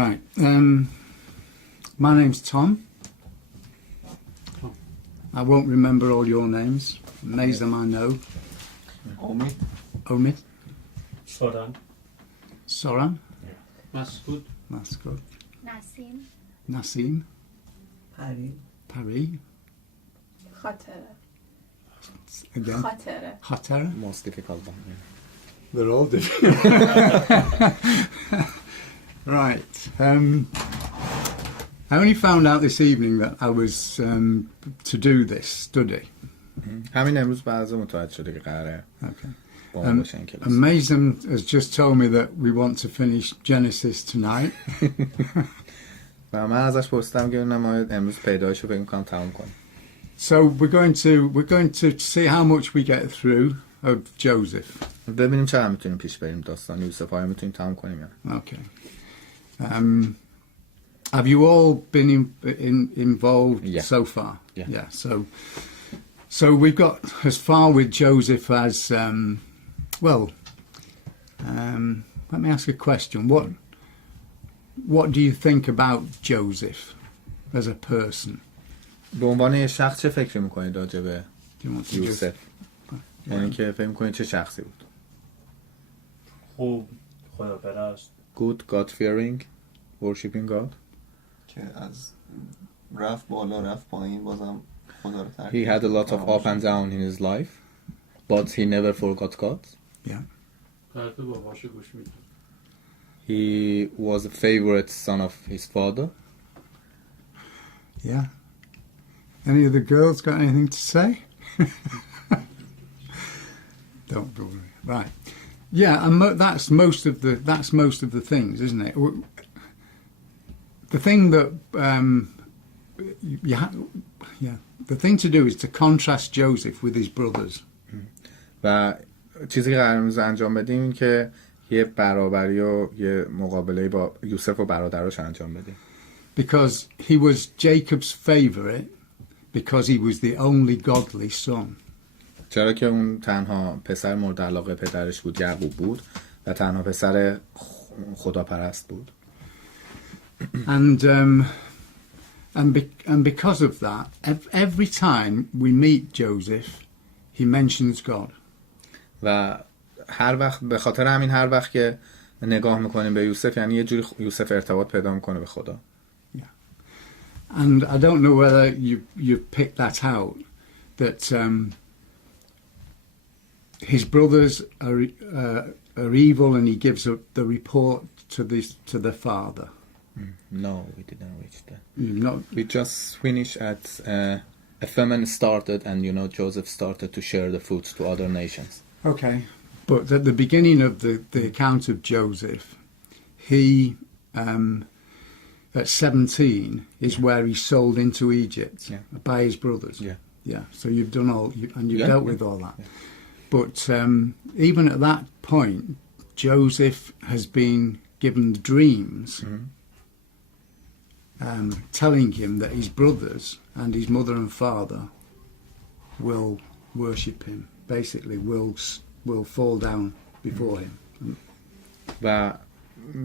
Right. My name's Tom. I won't remember all your names. Mazen I know. Omid. Soran. Masud. Masud. Nasim. Pari. Khatara. Again. Khatara. Most difficult one. Yeah. They're all different. Right. I only found out this evening that I was to do this study. همین امروز بعضی متوجه شده که قراره Okay. با ما باشن کلاس. And Mason has just told me that we want to finish Genesis tonight. و من ازش پرسیدم که ما امروز پیدایشو فکر می‌کنم تموم کنیم. So we're going to see how much we get through of Joseph. ببینیم چقدر میتونیم پیش بریم داستان یوسف آیا میتونیم تموم کنیم یا نه. Okay. Have you all been involved so far? Yeah. So we've got as far with Joseph as let me ask a question. What do you think about Joseph as a person? به عنوان یه شخص چه فکر می‌کنید راجع به Do you want to یوسف؟ یعنی که فکر می‌کنید چه شخصی بود؟ خوب خداپرست. Good, God fearing, worshiping God. که از رفت بالا رفت پایین بازم خدا رو ترک. He had a lot of up and down in his life, but he never forgot God. Yeah. حرف باباشو گوش میداد. He was a favorite son of his father. Yeah. Any of the girls got anything to say? Don't worry. Right. Yeah, and that's most of the things, isn't it? The thing that the thing to do is to contrast Joseph with his brothers. و چیزی که قرار امروز انجام بدیم این که یه برابری و یه مقابله با یوسف و برادراش انجام بدیم. Because he was Jacob's favorite because he was the only godly son. چرا که اون تنها پسر مورد علاقه پدرش بود یعقوب بود و تنها پسر خداپرست بود. And because of that, every time we meet Joseph, he mentions God. و هر وقت به خاطر همین هر وقت که نگاه میکنیم به یوسف یعنی یه جوری یوسف ارتباط پیدا میکنه به خدا. And I don't know whether you picked that out, that his brothers are evil, and he gives the report to the father. No, we didn't reach that. Not, We just finished at a famine started, and Joseph started to share the foods to other nations. okay, but at the beginning of the account of Joseph, he at 17 is where he's sold into Egypt by his brothers. Yeah. So you've done you've dealt with all that. Yeah. But even at that point, Joseph has been given dreams, telling him that his brothers and his mother and father will worship him. Basically, will fall down before him. و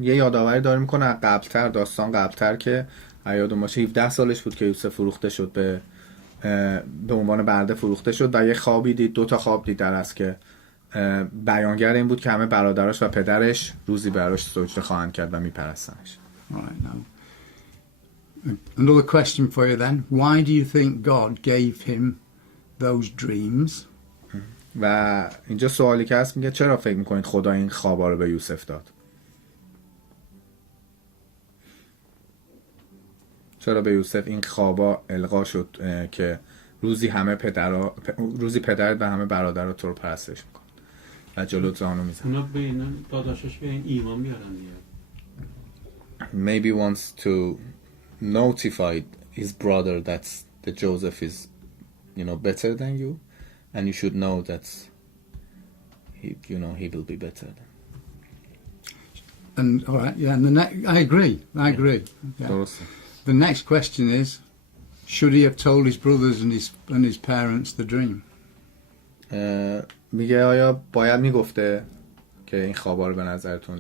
یه یادآوری داره میکنه داستان قبلتر که یادم باشه 17 سالش بود که یوسف فروخته شد به عنوان برده فروخته شد و یه خوابی دید 2 تا خواب دید در از که بیانگر این بود که همه برادراش و پدرش روزی براش سجده خواهند کرد و میپرستنش. Right, now another question for you then. Why do you think God gave him those dreams? و اینجا سوالی که هست میگه چرا فکر میکنید خدا این خوابا رو به یوسف داد؟ چرا به یوسف این خوابا القا شد که روزی پدرت و همه برادرات تو رو پرستش میکن و جلوت زانو میزن. اونا به اینا داداشش به این ایمان بیارن دیگه. Maybe wants to notify his brother that Joseph is better than you and you should know that he will be better. And all right, yeah, and I agree. Yeah. درسته. The next question is, should he have told his brothers and his parents the dream? میگه آیا باید میگفته که این خوابا رو به نظرتون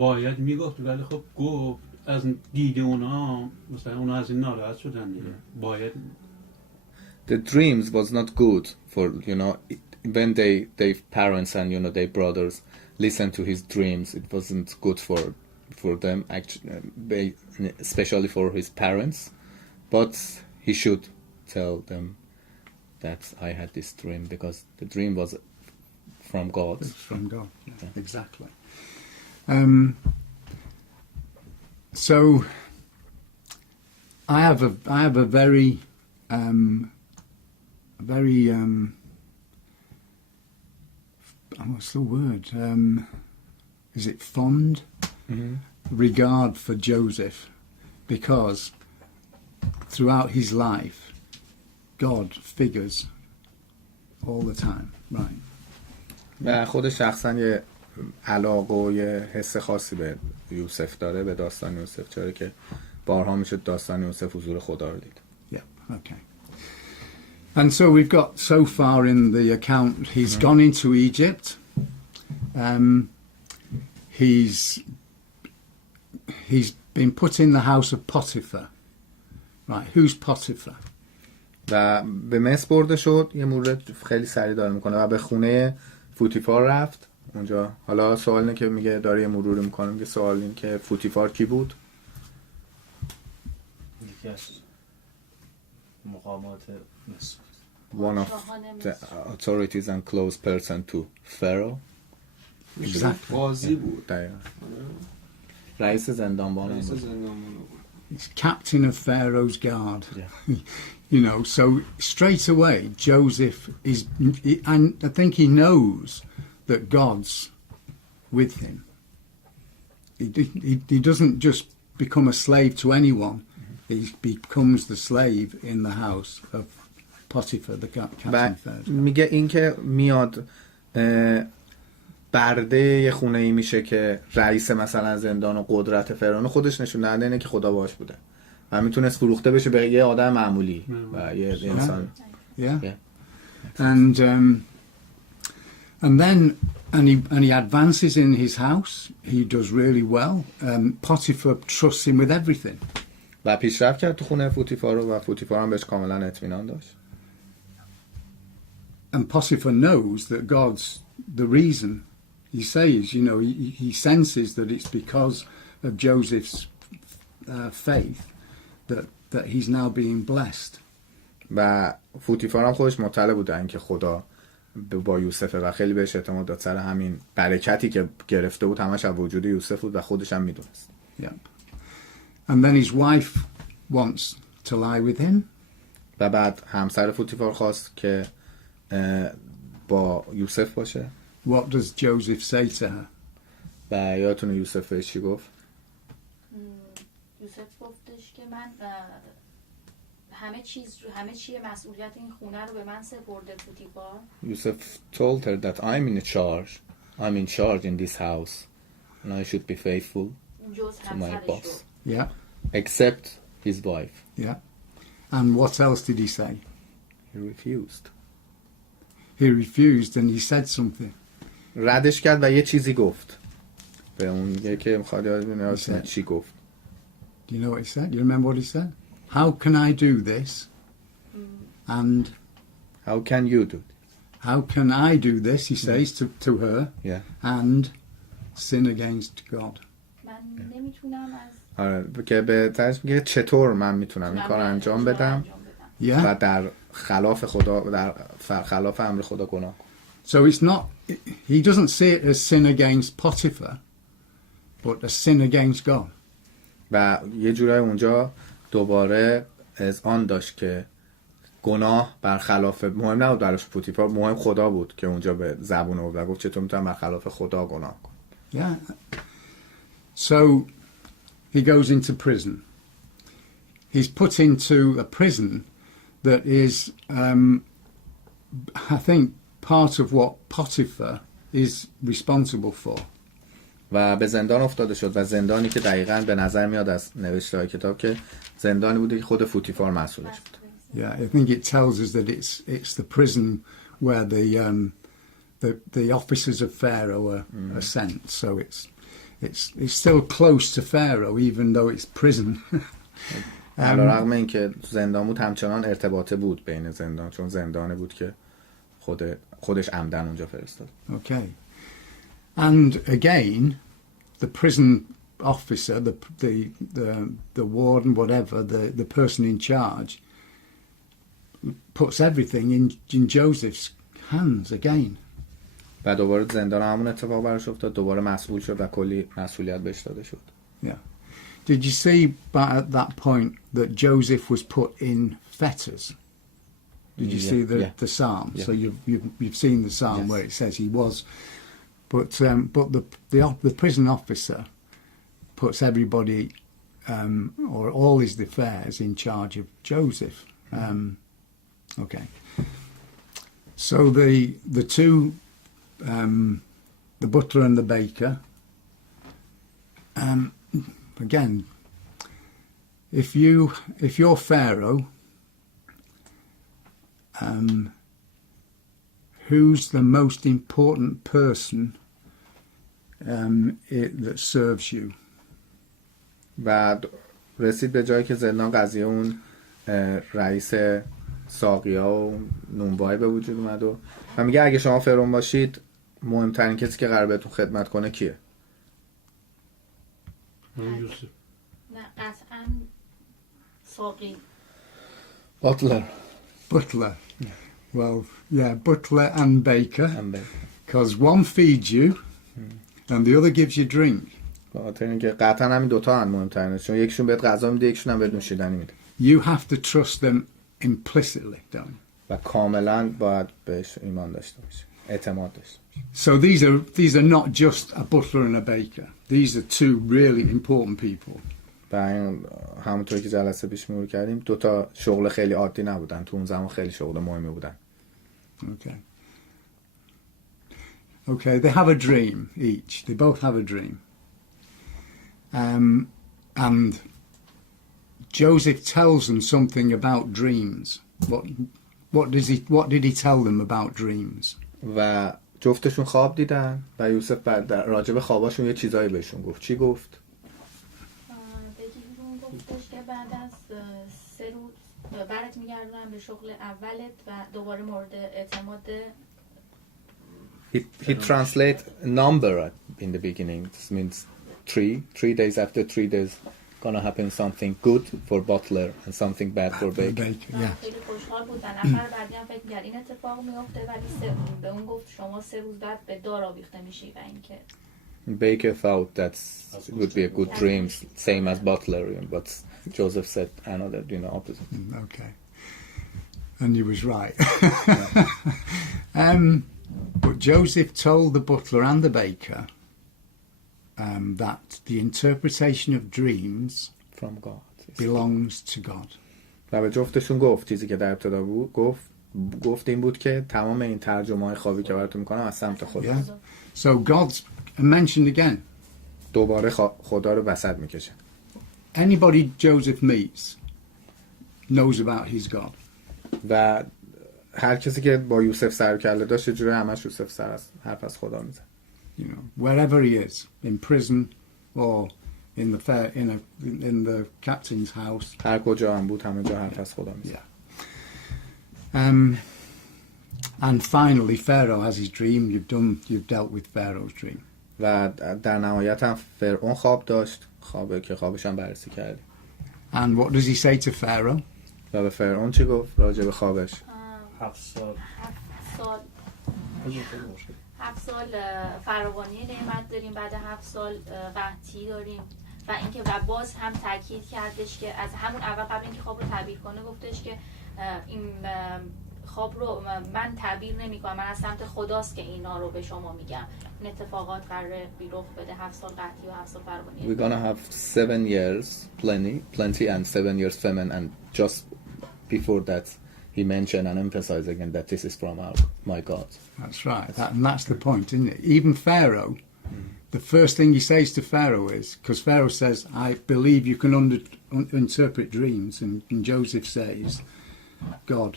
باید میگفت ولی خب گفت از دید اونا مثلا اونا از این ناراحت شدن دیگه باید The dreams was not good for, you know, when they parents and, you know, their brothers listen to his dreams, it wasn't good for them, actually, especially for his parents, but he should tell them that I had this dream because the dream was from God. It's from God. Yeah, Yeah. exactly. So I have a very what's the word? Is it fond regard for Joseph, because throughout his life, God figures all the time. Right. و خود شخصا یه علاقه و یه حس خاصی به یوسف داره، به داستان یوسف، چرا که بارها میشه داستان یوسف حضور خدا رو دید. Yeah. Okay. And so we've got so far in the account, he's gone into Egypt. He's been put in the house of Potiphar. Right, who's Potiphar? و به مصر برده شد، یه مورد خیلی سریع داره میکنه و به خونه فوتیفار رفت اونجا. حالا سوال اینه که میگه داره یه مروری میکنه، میگه سوال این که فوتیفار کی بود؟ یکی از مقامات مصر One of the authorities and close person to Pharaoh. Exactly. قاضی بود. دقیقا. رئیس زندانبان رئیس بود. زندانبان بود. He's captain of Pharaoh's guard. Yeah. You know, so straight away, Joseph is, and I think he knows that God's with him. He doesn't just become a slave to anyone. He becomes the slave in the house of Potiphar, the captain و of Pharaoh's guard. میگه این که میاد برده یه خونه ای میشه که رئیس مثلا زندان و قدرت فرعون، خودش نشون دهنده اینه که خدا باش بوده و میتونست فروخته بشه به یه آدم معمولی و یه انسان. Yeah. And he advances in his house. He does really well. Potiphar trusts him with everything. و پیشرفت کرد تو خونه فوتیفار رو و فوتیفار هم بهش کاملا اطمینان داشت. And Potiphar knows that God's the reason. He says, you know, he senses that it's because of Joseph's faith that he's now being blessed. و فوتیفار هم خودش مطلع بود اینکه خدا با یوسفه و خیلی بهش اعتماد داد سر همین برکتی که گرفته بود، همش از وجود یوسف بود و خودش هم میدونست. Yeah. And then his wife wants to lie with him. و بعد همسر فوتیفار خواست که با یوسف باشه. What does Joseph say to her? و یادتونه یوسف بهش چی گفت؟ یوسف گفتش که من همه چی مسئولیت این خونه رو به من سپرده فوتیفار. Yusuf told her that I'm in charge in this house and I should be faithful to my boss. Yeah. Except his wife. Yeah. And what else did he say? He refused. He refused and he said something. ردش کرد و یه چیزی گفت. به اون که میخواد یاد چی گفت. Do you know what he said? Do you remember what he said? How can I do this? And How can you do it? how can I do this, he says to her, Yeah. and sin against God. من نمیتونم از آره که به ترجمه میگه چطور من میتونم این کار انجام بدم و Yeah. در خلاف خدا در خلاف امر خدا گناه کنم. So it's not, he doesn't see it as sin against Potiphar, but a sin against God. و یه جورای اونجا دوباره از آن داشت که گناه برخلاف، مهم نبود براش پوتیفار، مهم خدا بود که اونجا به زبون آورد و گفت چطور میتونم برخلاف خدا گناه کنم. Yeah. So he goes into prison. He's put into a prison that is, I think, part of what Potiphar is responsible for. و به زندان افتاده شد و زندانی که دقیقاً به نظر میاد از نوشته‌های کتاب که زندانی بوده که خود فوتیفار مسئولش بود. Yeah, I think it tells us that it's the prison where the officers of Pharaoh are sent. So it's still close to Pharaoh, even though it's prison. علیرغم اینکه زندان بود همچنان ارتباطه بود بین زندان، چون زندانه بود که خودش عمدن اونجا فرستاد. Okay. And again, the prison officer, the warden, whatever, the person in charge, puts everything in Joseph's hands again. و دوباره زندان همون اتفاق براش افتاد، دوباره مسئول شد و کلی مسئولیت بهش داده شد. Yeah. Did you see at that point that Joseph was put in fetters? Did you see the psalm? Yeah. So you've seen the psalm where it says he was, but the prison officer puts everybody or all his affairs in charge of Joseph. Okay. So the two, the butler and the baker. Again, if you're Pharaoh, who's the most important person that serves you? بعد رسید به جایی که زندان قضیه اون رئیس ساقیا و نونوایی به وجود اومد و میگه اگه شما فرعون باشید مهمترین کسی که قرار بهتون خدمت کنه کیه؟ یوسف. نه قطعا ساقی. Butler. Well, yeah, butler and baker. And baker. Because one feeds you and the other gives you drink. خاطر اینکه قطعا همین دوتا هم مهمترینه، چون یکشون بهت غذا میده، یکشون هم بهت نوشیدنی میده. You have to trust them implicitly, don't you? و کاملا باید بهش ایمان داشته باشی، اعتماد داشته باشی. So these are not just a butler and a baker. These are two really important people. و این همونطور که جلسه پیش مرور کردیم دوتا شغل خیلی عادی نبودن، تو اون زمان خیلی شغل مهمی بودن. Okay, they have a dream each. They both have a dream. And Joseph tells them something about dreams. What did he tell them about dreams? و جفتشون خواب دیدن و یوسف بعد راجع به خواباشون یه چیزایی بهشون گفت. چی گفت؟ بگیرون گفتش که بعد از 3 روز برات میگردن به شغل اولت و دوباره مورد اعتماد. He translate number in the beginning. This means 3 days after 3 days gonna happen something good for butler and something bad for baker. خیلی خوشحال بود و نفر بعدی هم فکر می‌کرد این اتفاق میفته ولی به اون گفت شما 3 روز بعد به دار آویخته میشی و اینکه Baker thought that would be a good dream, same as butler, but Joseph said another, opposite. Okay. And he was right. But Joseph told the butler and the baker that the interpretation of dreams From God belongs to God. و به جفتشون گفت چیزی که در ابتدا بود گفت این بود که تمام این ترجمه‌های خوابی که براتون میکنم از سمت خداست. So God's mentioned again. دوباره خدا رو وسط میکشه. Anybody Joseph meets knows about his God. و هر کسی که با یوسف سر و کله داشت یه جوری همش یوسف حرف از خدا میزد. Wherever he is, in prison or in the captain's house. هر کجا هم بود همه جا حرف از خدا میزد. And finally Pharaoh has his dream. You've dealt with Pharaoh's dream. و در نهایت هم فرعون خواب داشت، خوابش هم بررسی کردیم. And what does he say to Pharaoh? و به فرعون چی گفت راجع به خوابش؟ 7 سال فراوانی نعمت داریم، بعد 7 سال قحطی داریم و اینکه و باز هم تاکید کردش که از همون اول قبل اینکه خواب رو تعبیر کنه گفتش که این خواب رو من تعبیر نمی‌کنم، من از سمت خداست که اینا رو به شما میگم. این اتفاقات قراره رخ بده، 7 سال قحطی و 7 سال فراوانی. We're gonna have 7 years plenty and 7 years famine, and just before that he mentioned and emphasized again that this is from my God. That's right. And that's the point, isn't it? Even Pharaoh, the first thing he says to Pharaoh is, because Pharaoh says, I believe you can interpret dreams, and Joseph says, God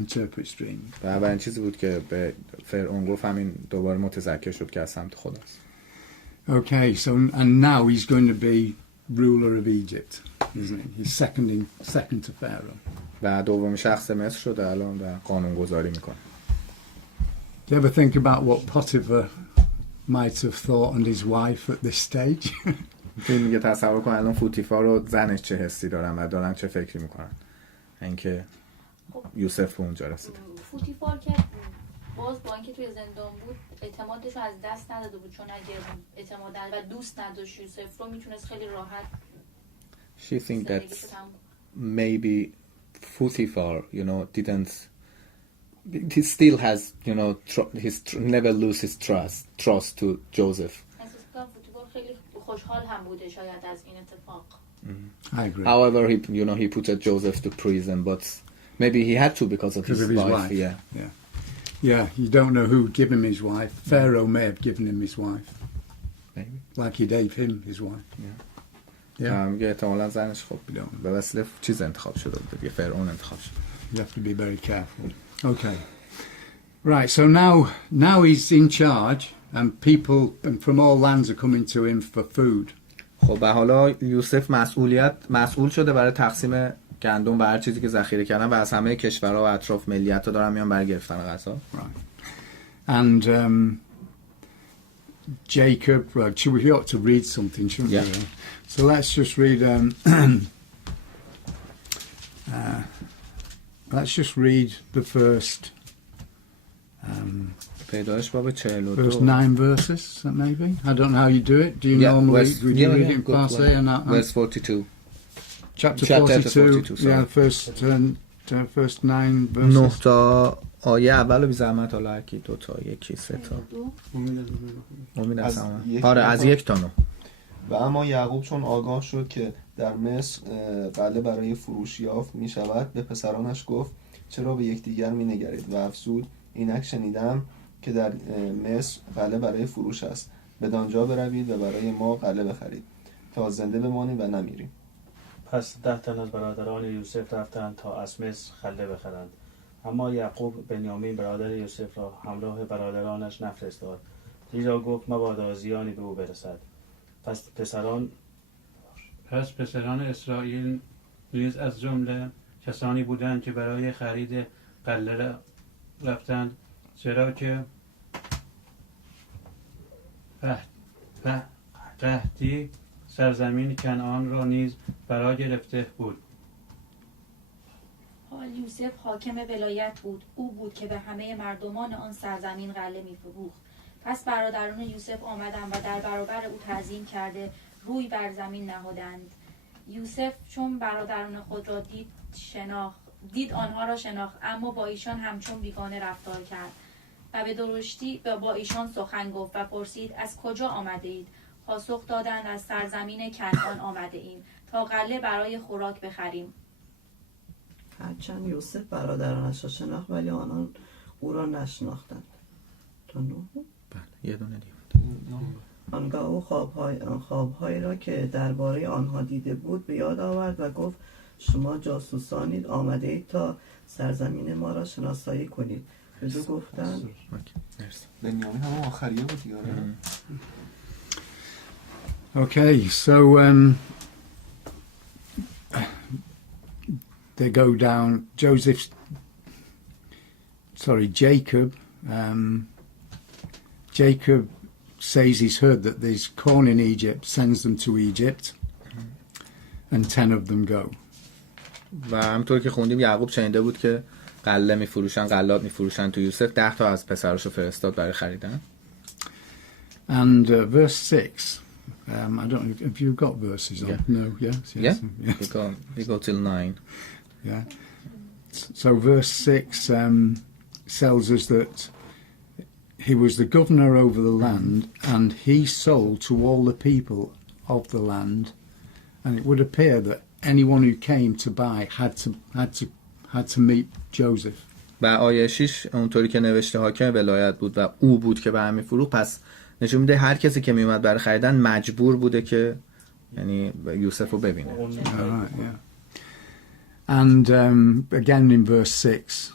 interprets dreams. و اولین چیزی بود که به فرعون گفت همین دوباره متذکر شد که از سمت خداست. Okay, so and now he's going to be ruler of Egypt, isn't he? He's second to Pharaoh. و دومین شخص مصر شده الان و قانون گذاری میکنه. Do you ever think about what Potiphar might have thought and his wife at this stage? فیلم میگه تصور کن الان فوتیفار و زنش چه حسی دارن و دارن چه فکری میکنن اینکه یوسف به اونجا رسید. فوتیفار که باز با اینکه توی زندان بود اعتمادش رو از دست نداده بود، چون اگه اعتماد و دوست نداشت یوسف رو میتونست خیلی راحت She think that maybe Potiphar, didn't. He still has, never lose his trust to Joseph. فوتیفار خیلی خوشحال هم بوده شاید از این اتفاق. I agree. However, he put Joseph to prison, but maybe he had to because of his wife. Yeah, you don't know who gave him his wife. Pharaoh may have given him his wife. Maybe. Like he gave him his wife. میگه احتمالاً زنش خب به وسیله چیز انتخاب شده بود دیگه، فرعون انتخاب شد. You have to be very careful. Okay. Right, so now he's in charge and people from all lands are coming to him for food. خب و حالا یوسف مسئول شده برای تقسیم گندم و هر چیزی که ذخیره کردن و از همه کشورها و اطراف ملیت‌ها دارن میان برای گرفتن غذا. Right. And Jacob, we ought to read something, shouldn't we? So let's just read the first پیدایش باب 42 first 9 verses, maybe. I don't know how you do it. Do you normally read it in Parsi and verse 42. Chapter 42. Yeah, first 9 verses. 9 تا آیه اولو بی زحمت حالا یکی 2 تا یکی 3 تا امید از 1 تا 9. و اما یعقوب چون آگاه شد که در مصر قله برای فروش یافت می شود، به پسرانش گفت چرا به یکدیگر می نگرید و افزود اینک شنیدم که در مصر قله برای فروش است، بدانجا بروید و برای ما قله بخرید تا زنده بمانیم و نمیریم. پس 10 تن از برادران یوسف رفتند تا از مصر خله بخرند، اما یعقوب بنیامین برادر یوسف را همراه برادرانش نفرستاد، زیرا گفت مبادا زیانی به او برسد. پس پسران اسرائیل نیز از جمله کسانی بودند که برای خرید قله رفتند، چرا که قحطی سرزمین کنعان را نیز برا گرفته بود. حال یوسف حاکم ولایت بود، او بود که به همه مردمان آن سرزمین قله می‌فروخت. پس برادران یوسف آمدند و در برابر او تعظیم کرده روی بر زمین نهادند. یوسف چون برادران خود را دید آنها را شناخت، اما با ایشان همچون بیگانه رفتار کرد و به درشتی با ایشان سخن گفت و پرسید از کجا آمده اید؟ پاسخ دادند از سرزمین کنعان آمده ایم تا قله برای خوراک بخریم. هرچند یوسف برادرانش را شناخت ولی آنان او را نشناختند. تا 9 بله یه دونه دیگه. آنگاه او خوابهایی را که درباره آنها دیده بود به یاد آورد و گفت شما جاسوسانید، آمده اید تا سرزمین ما را شناسایی کنید. بدو گفتند بنیامین هم آخریه بود دیگه. Okay, so they go down. Jacob says he's heard that there's corn in Egypt, sends them to Egypt, and 10 of them go. و همطور که خوندیم یعقوب شنیده بود که قله میفروشن، قلات میفروشن تو یوسف، 10 تا از پسراشو فرستاد برای خریدن. And verse 6, I don't know if you've got verses on. No, yes. We go till 9. Yeah. So verse 6 tells us that he was the governor over the land, and he sold to all the people of the land, and it would appear that anyone who came to buy had to meet Joseph. و آیه 6 اونطوری که نوشته حاکم ولایت بود و او بود که به همین فروخت، پس نشون میده هر کسی که میومد برای خریدن مجبور بوده که یعنی یوسف رو ببینه. Right, yeah. And again in verse 6,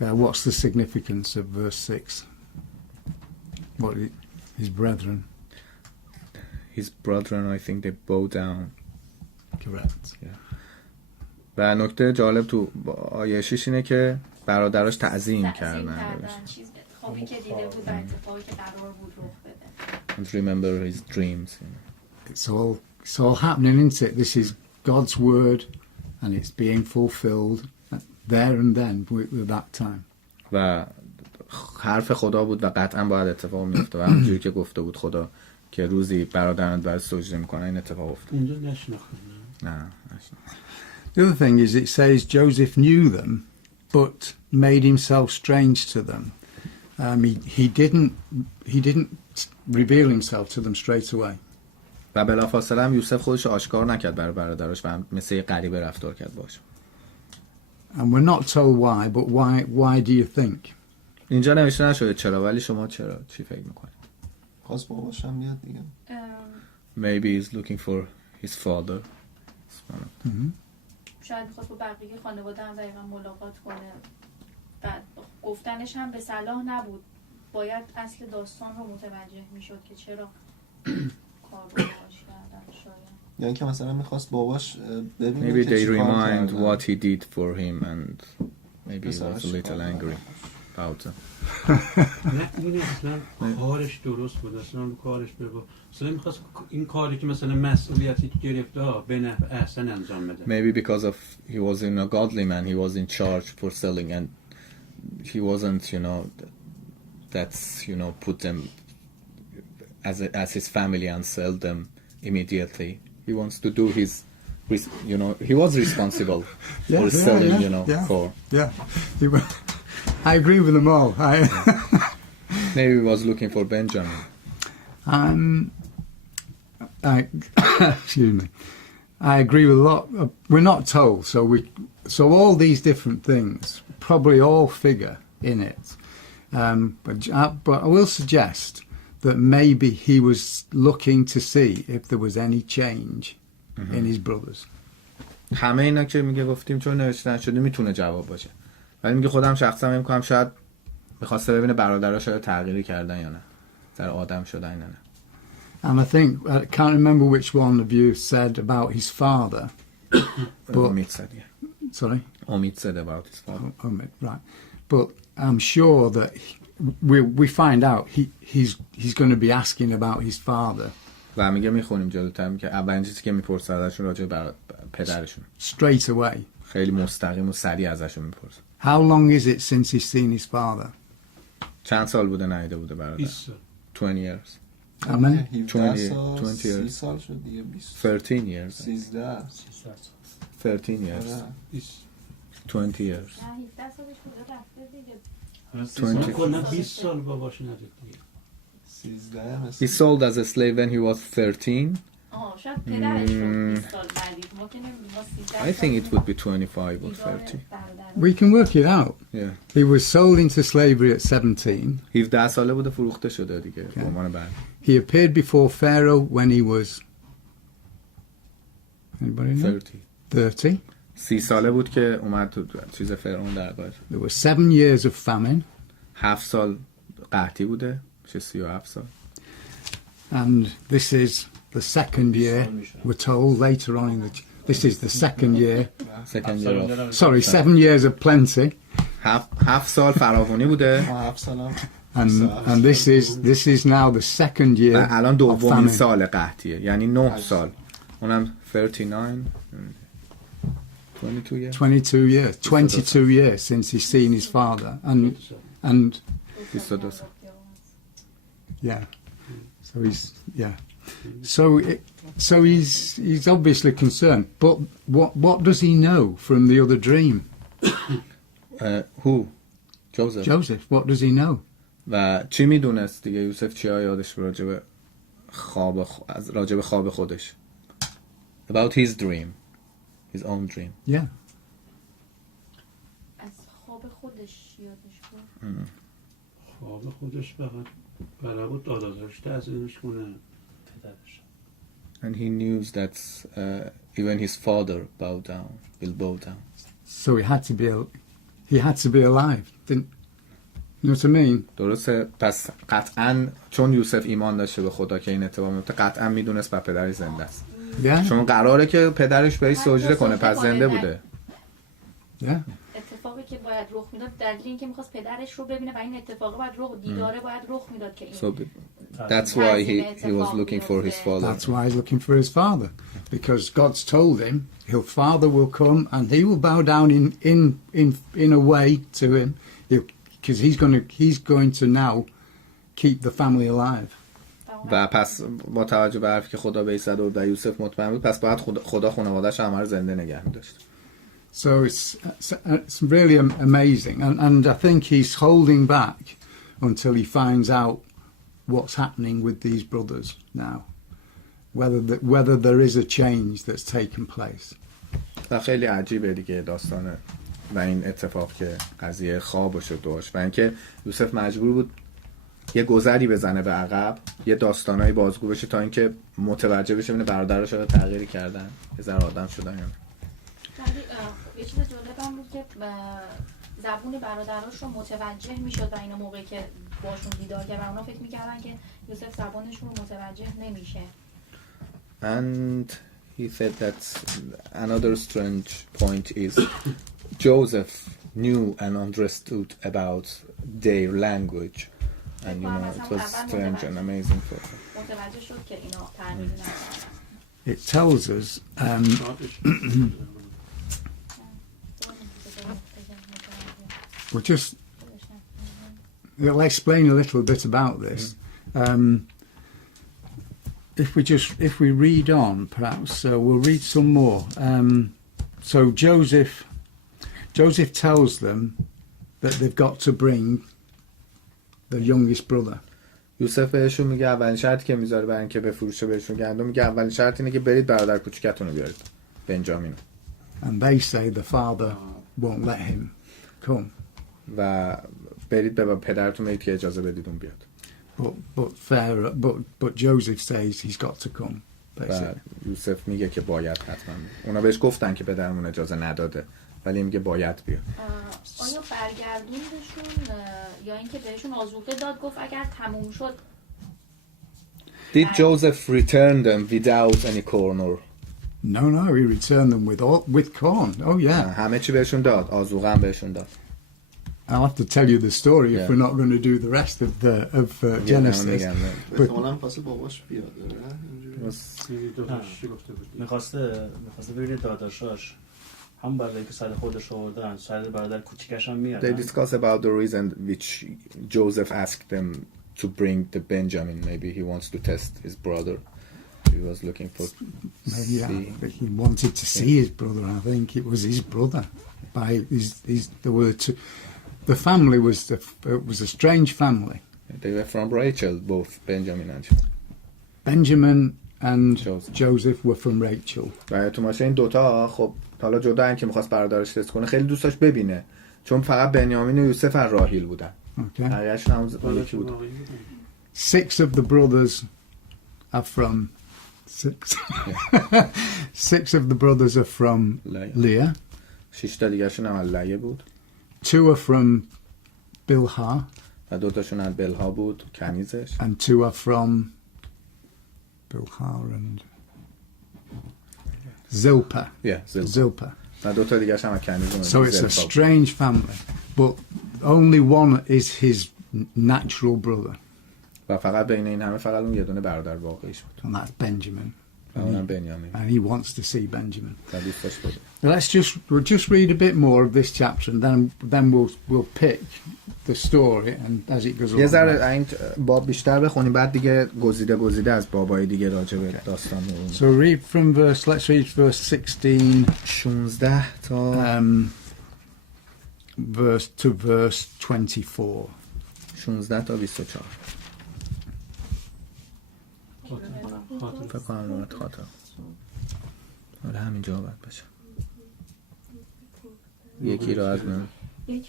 what's the significance of verse 6? What his brethren? his brother and I think they bow down. Correct. و نکته جالب تو آیه 6 اینه که برادراش تعظیم تعظیم کردن. کردن چیز خوبی که دیده بود و اتفاقی که قرار بود رخ بده. And remember his dreams. It's all happening, isn't it? This is God's word, and it's being fulfilled there and then with that time. و حرف خدا بود و قطعا باید اتفاق میفته و همونجوری که گفته بود خدا که روزی برادرانت باید سجده میکنن این اتفاق افتاد. اونجا نشناختم. نه. The other thing is, it says Joseph knew them, but made himself strange to them. He didn't reveal himself to them straight away. و بلافاصله هم یوسف خودش آشکار نکرد برای برادراش و هم مثل یه غریبه رفتار کرد باشه. And we're not told why, but why do you think? اینجا نوشته نشده چرا، ولی شما چی فکر میکنید؟ خواست باباشم بیاد دیگه. Maybe he's looking for his father. شاید میخواد با بقیه خانواده هم دقیقا ملاقات کنه. بعد گفتنش هم به صلاح نبود. باید اصل داستان رو متوجه میشد که چرا کار رو باش کردن شاید. یعنی که مثلا میخواست باباش ببینه Maybe که they چی کار remind کردن. what he did for him and maybe he was a little angry about them. نه این اصلا کارش درست بود، اصلا کارش بگو اصلا میخواست این کاری که مثلا مسئولیتی که گرفته به نفع احسن انجام بده. Maybe because of he was a godly man, he was in charge for selling and he wasn't, put them as his family and sell them immediately. He wants to do his, he was responsible for selling, for. Yeah. I agree with them all. Maybe he was looking for Benjamin. Excuse me. I agree with a lot. We're not told, so all these different things probably all figure in it. But I will suggest that maybe he was looking to see if there was any change in his brothers. همه اینا که میگه گفتیم چون نوشته شده میتونه جواب باشه. ولی میگه خودم شخصا فکر می‌کنم شاید می‌خواسته ببینه برادرها شاید تغییری کردن یا نه. در آدم شدن یا نه. And I think I can't remember which one of you said about his father. Omid said, yeah. Sorry? Omid said about his father. Omid, right. But I'm sure that we find out he's going to be asking about his father. و میگه میخونیم جلوتر که اولین چیزی که میپرسه ازشون راجع به پدرشون. Straight away. خیلی مستقیم و سریع ازشون میپرسه. How long is it since he's seen his father? چند سال بوده ندیده بوده برادر؟ 20 سال. 20 years. How many? 17 سال 20 30 years. سال شد دیگه 20 13 years. 13 13 years. 20 years. 17 سالش بوده رفته دیگه. 20. کلا 20 سال باباش ندید دیگه. 13 He sold as a slave when he was 13. شاید پدرش رو 20 سال بعدید. ممکنه ما 13 I think it would be 25 or 30. We can work it out. Yeah. He was sold into slavery at 17. 17 ساله بوده فروخته شده دیگه به عنوان بعد. He appeared before Pharaoh when he was anybody know? 30. 30 ساله بود که اومد تو چیز فرعون دربار. There were 7 years of famine. 7 سال قحطی بوده. 37 سال. And this is the second year, we're told later on in this is the second year. Second year of. Sorry, 7 years of plenty. 7 سال فراوانی بوده. 7 سالم And this is now the second year و الان of دومین famine. سال قحطیه. یعنی 9 سال. اونم 39 22 years. 22 years. 22 years since he's seen his father. And 22 سال. yeah. So he's obviously concerned. But what does he know from the other dream? Who? Joseph. Joseph, what does he know? و چی میدونست دیگه یوسف چی یادش راجع به خواب خودش. About his dream. His own dream. Yeah. از خواب خودش یادش بود. خواب خودش فقط برای بود دادازش تعظیمش کنه پدرش. And he knew that even his father will bow down. So he had to be alive, didn't? You know what I mean? درسته. پس قطعا چون یوسف ایمان داشته به خدا که این اتفاق میفته قطعا میدونست و پدرش زنده است. Yeah. چون قراره که پدرش بهش سجده کنه پس زنده بوده. Yeah. اتفاقی که باید رخ میداد دلیل اینکه میخواست پدرش رو ببینه و این اتفاق باید دیداره باید رخ میداد که این So that's why he was looking for his father. That's why he's looking for his father, because God's told him his father will come and he will bow down in a way to him, because he's going to now keep the family alive. و پس با توجه به حرفی که خدا بهش زد و یوسف مطمئن بود پس باید خدا خانواده‌اش همه رو زنده نگه می‌داشت. So it's really amazing, and I think he's holding back until he finds out what's happening with these brothers now, whether there is a change that's taken place. و خیلی عجیبه دیگه داستانه و این اتفاق که قضیه خوابشو داشت و اینکه یوسف مجبور بود یه گذری بزنه به عقب، یه داستانایی بازگو بشه تا اینکه متوجه بشه ببینه برادرش رو تغییری کردن، یه ذره آدم شدن یا یه چیز جالبم بود که زبون برادراش رو متوجه میشد و اینا موقعی که باشون دیدار کرد و اونا فکر میکردن که یوسف زبانشون رو متوجه نمیشه. And he said that another strange point is Joseph knew and understood about their language, and you know it was strange and amazing for him. متوجه شد که اینا تعمیل نکردن. It tells us it'll explain a little bit about this. If we read on, perhaps we'll read some more. So Joseph tells them that they've got to bring the youngest brother. یوسف بهشون میگه اولین شرطی که میذاره برای اینکه بفروشه بهشون گندم میگه اولین شرط اینه که برید برادر کوچیکتون رو بیارید بنجامین. And they say the father won't let him come. و برید به پدرتون بگید که اجازه بدید اون بیاد. But Joseph says he's got to come. و یوسف میگه که باید حتما. اونا بهش گفتن که پدرمون اجازه نداده ولی میگه باید بیاد. آیا برگردوندشون یا اینکه بهشون آذوقه داد گفت اگر تموم شد؟ Did Joseph return them without any corn or? No, he returned them with corn. Oh yeah. همه چی بهشون داد. آذوقه هم بهشون داد. I'll have to tell you the story if we're not going to do the rest of Genesis. احتمالاً پس باباش بیاد. میخواسته ببینید داداشاش هم برای که سر خودش آوردن سر برادر کوچیکش هم میاد. They discuss about the reason which Joseph asked them to bring the Benjamin. Maybe he wants to test his brother. He was looking for. Maybe he wanted to see his brother. I think it was his brother. There were two. The family was a strange family. They were from Rachel, both Benjamin and Joseph. Benjamin and Joseph were from Rachel. و تو ماشه این دوتا خب حالا جدا این که میخواست برادرش تست کنه خیلی دوست داشت ببینه چون فقط بنیامین و یوسف از راحیل بودن. بقیه‌اش همون یکی بود. 6 of the brothers are from 6 of the brothers are from Leah. 6 تا دیگه‌شون هم از لیه بود. 2 are from Bilhah. و 2 تاشون از بلها بود کنیزش. And 2 are from Bilhah and Zilpah. Zilpah. و 2 تا دیگه‌ش هم از کنیز. So it's a strange family, but only one is his natural brother. و فقط بین این همه فقط اون یه دونه برادر واقعیش بود. And that's Benjamin. And he wants to see Benjamin. و دوست داشت بود. We'll just read a bit more of this chapter, and then we'll pick the story and as it goes along. یه ذره این باب بیشتر بخونیم بعد دیگه گزیده از بابای دیگه راجع به داستان. So let's read verse 16 تا verse 24. 16 تا 24. فکر کنم نومت خاطر همینجا باید باشه. یکی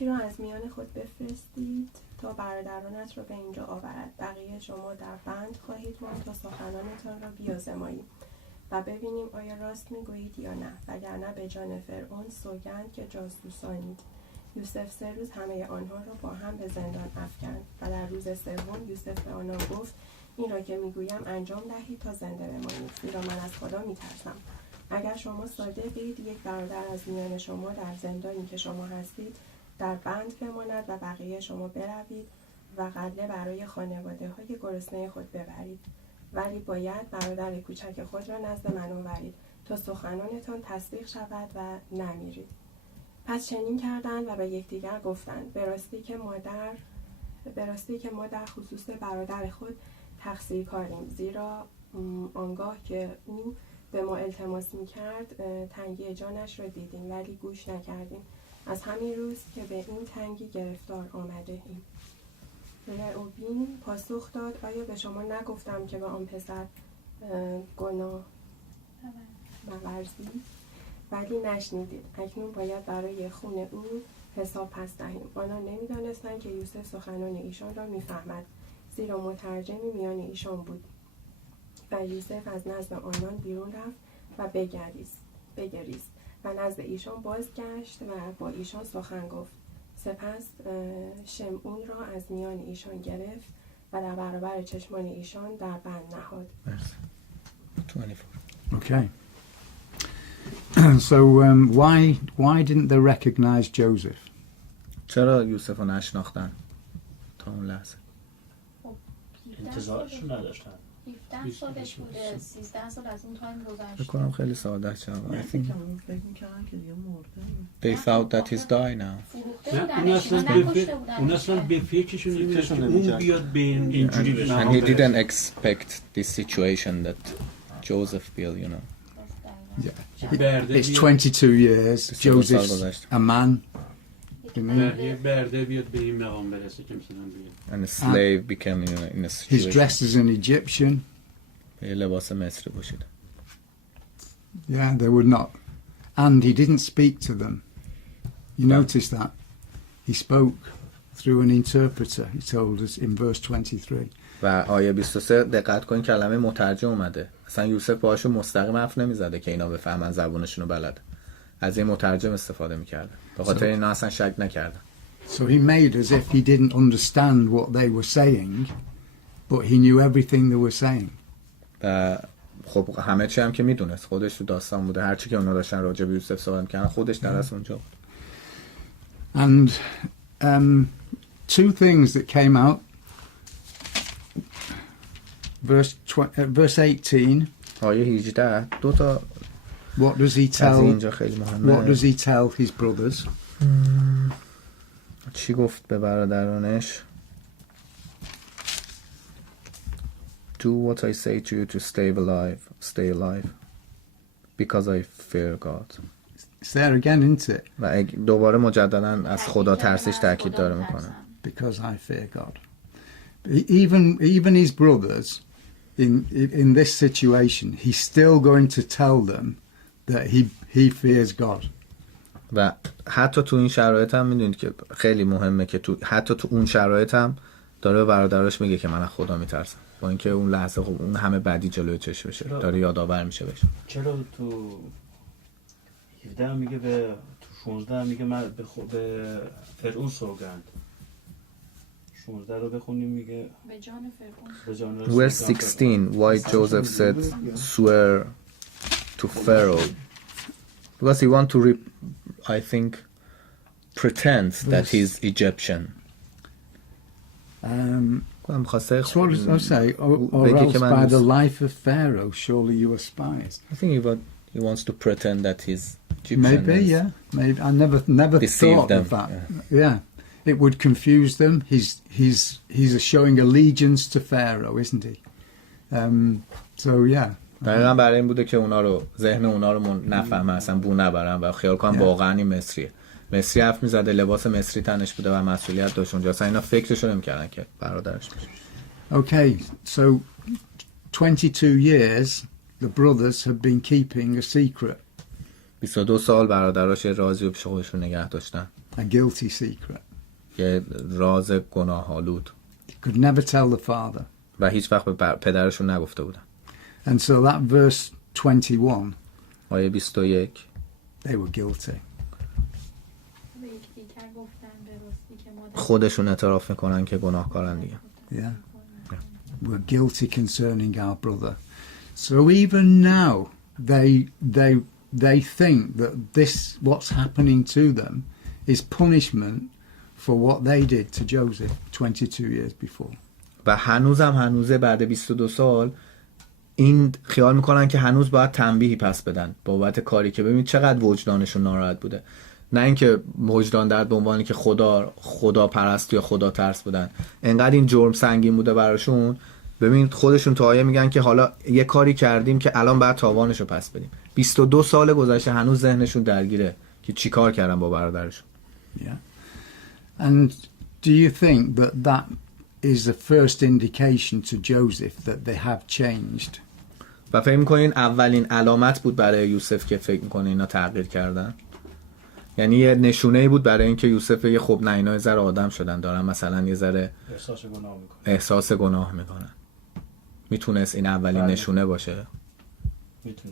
رو از میان خود بفرستید تا برادرانت را به اینجا آورد. بقیه شما در بند خواهید ماند تا سخنانتان را بیازمایید و ببینیم آیا راست میگویید یا نه، وگرنه به جان فرعون سوگند که جاسوسانید. یوسف 3 روز همه آنها را با هم به زندان افکند و در روز سوم یوسف به آنان گفت این را که میگویم انجام دهید تا زنده بمانید، زیرا من از خدا میترسم. اگر شما صادقید یک برادر از میان شما در زندانی که شما هستید در بند بماند و بقیه شما بروید و غله برای خانواده های گرسنه خود ببرید، ولی باید برادر کوچک خود را نزد من آورید تا سخنانتان تصدیق شود و نمیرید. پس چنین کردند و به یکدیگر گفتند به راستی که ما در خصوص برادر خود تقصیرکاریم، زیرا آنگاه که او به ما التماس می‌کرد تنگی جانش را دیدیم ولی گوش نکردیم. از همین روز که به این تنگی گرفتار آمده ایم. رئوبین پاسخ داد آیا به شما نگفتم که به آن پسر گناه مورزید؟ ولی نشنیدید. اکنون باید برای خون او حساب پس دهیم. آنها نمی‌دانستند که یوسف سخنان ایشان را می‌فهمد، زیرا مترجمی میان ایشان بود. و یوسف از نزد آنان بیرون رفت و بگریست و نزد ایشان بازگشت و با ایشان سخن گفت. سپس شمعون را از میان ایشان گرفت و در برابر چشمان ایشان در بند نهاد. 24. Okay. So why didn't they recognize Joseph? چرا یوسف رو نشناختن تا اون لحظه؟ انتظارشون نداشتن. 17 سالش بوده، 13 سال از اون تایم گذشته. بکنم خیلی ساده شد. I think فکر می‌کردن که دیگه مرده. they thought that he's died now. فروخته نه بودن، اون اصلا نکشته اون اصلا بودن. به فکرشون نمی‌رسید که اون بیاد به اینجوری بشه. And he didn't expect this situation that Joseph will, you know. It's 22 years. Joseph's a man. یه برده بیاد به این مقام برسه که مثلا بیاد. And a slave became in a He's situation. dressed as an Egyptian. یه لباس مصری پوشیده. Yeah, they would not. And he didn't speak to them. You notice that? He spoke through an interpreter, he told us in verse 23. و آیه 23 دقت کن کلمه مترجم اومده. اصلا یوسف باهاشون مستقیم حرف نمیزده که اینا بفهمن زبونشون رو بلد. از این مترجم استفاده میکرده. به خاطر اینا اصلا شک نکردن. So he made as if he didn't understand what they were saying, but he knew everything they were saying. و خب همه چی هم که میدونست، خودش تو داستان بوده، هر چی که اونا داشتن راجع به یوسف صحبت می‌کردن خودش در اصل اونجا بود. And two things that came out. Verse 18. آیه 18 دو تا What does he از tell? اینجا خیلی مهمه. What does he tell his brothers? چی گفت به برادرانش؟ Do what I say to you to stay alive, because I fear God. It's there again, isn't it? و دوباره مجددا از خدا ترسش تاکید داره میکنه. Because I fear God. Even his brothers, in this situation, he's still going to tell them that he fears God. و حتی تو این شرایط هم میدونید که خیلی مهمه که حتی تو اون شرایط هم داره به برادراش میگه که من از خدا میترسم، با اینکه اون لحظه خب اون همه بدی جلوی چشمشه، داره یادآور میشه بهش. چرا تو 17 میگه تو 16 میگه من به فرعون سوگند. 16 رو بخونیم میگه به جان فرعون. به جان Verse 16, why Joseph said swear to Pharaoh, because he want to I think pretend that he's Egyptian. That's what I say. Or else by the life of Pharaoh, surely you are spies. I think he wants to pretend that he's Egyptian. Maybe, yeah. Maybe I never Deceive thought them, of that. Yeah. It would confuse them. He's showing allegiance to Pharaoh, isn't he? So yeah. دقیقا برای این بوده که اونا رو ذهن اونا رو نفهمه، اصلا بو نبرن و خیال کنن واقعا این مصریه. مصری حرف میزده، لباس مصری تنش بوده و مسئولیت داشت اونجا. اصلا اینا فکرشو نمی‌کردن که برادرش میشه. Okay, so 22 years the brothers have been keeping a secret. 22 سال برادراش رازی رو پیش خودشون نگه داشتن. A guilty secret. یه راز گناه‌آلود. They could never tell the father. و هیچ وقت به پدرشون نگفته بودن. And so that verse 21, آیه 21 they were guilty. به یکدیگر گفتند خودشون اعتراف میکنن که گناهکارن دیگه. Yeah. We're guilty concerning our brother. So even now, they think that this, what's happening to them, is punishment for what they did to Joseph 22 years before. و هنوزه بعد 22 سال این خیال میکنن که هنوز باید تنبیهی پس بدن بابت کاری که ببین چقدر وجدانشون ناراحت بوده. نه اینکه وجدان درد به عنوانی که خدا پرست یا خدا ترس بودن، انقدر این جرم سنگین بوده براشون. ببین خودشون تو آیه میگن که حالا یه کاری کردیم که الان باید تاوانشو پس بدیم. 22 سال گذشته هنوز ذهنشون درگیره که چی کار کردن با برادرشون. Yeah. And do you think that is the first indication to Joseph that they have changed? و فکر میکنین اولین علامت بود برای یوسف که فکر میکنه اینا تغییر کردن؟ یعنی یه نشونه بود برای اینکه یوسف بگه خب نه اینا یه ذره آدم شدن، دارن مثلا یه ذره احساس گناه میکنن. میتونست این اولین نشونه باشه.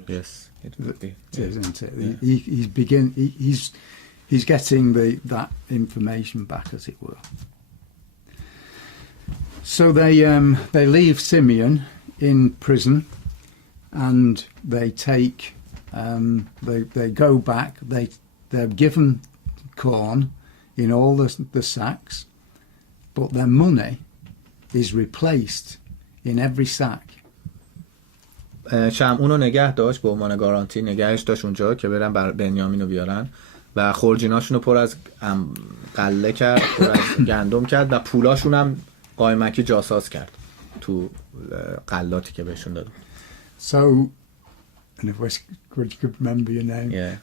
Yes, it would be. Isn't it? He's getting that information back, as it were. So they leave Simeon in prison, and they take they go back. They're given corn in all the sacks, but their money is replaced in every sack. شمعون رو نگه داشت به عنوان گارانتی، نگهش داشت اونجا که برن بنیامین رو بیارن و خورجیناشون رو پر از قله کرد، پر از گندم کرد و پولاشون هم قایمکی جاساز کرد تو قلاتی که بهشون داد. So, and if you could remember your name. Yeah.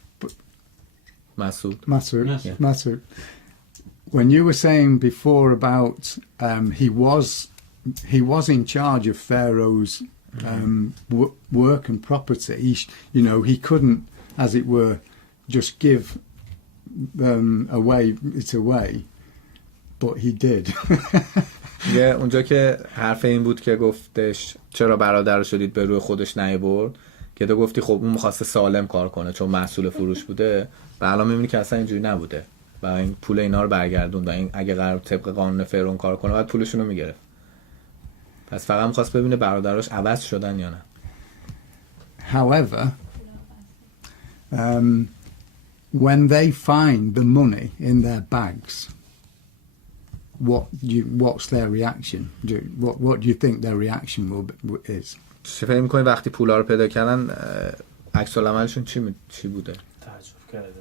Masood. Masood. When you were saying before about he was in charge of Pharaoh's work and property. He couldn't, as it were, just give it away, but he did. اونجا که حرف این بود که گفتش چرا برادر شدید به روی خودش نیاورد، که تو گفتی خب اون می‌خواسته سالم کار کنه چون مسئول فروش بوده و الان می‌بینی که اصلا اینجوری نبوده و این پول اینا رو برگردوند و این اگه قرار طبق قانون فرعون کار کنه بعد پولشون رو می‌گرفت. پس فقط می‌خواست ببینه برادراش عوض شدن یا نه. However, when they find the money in their bags, what's their reaction? What do you think their reaction is? چه فکر می‌کنی وقتی پولا رو پیدا کردن عکس العملشون چی بوده؟ تعجب کرده.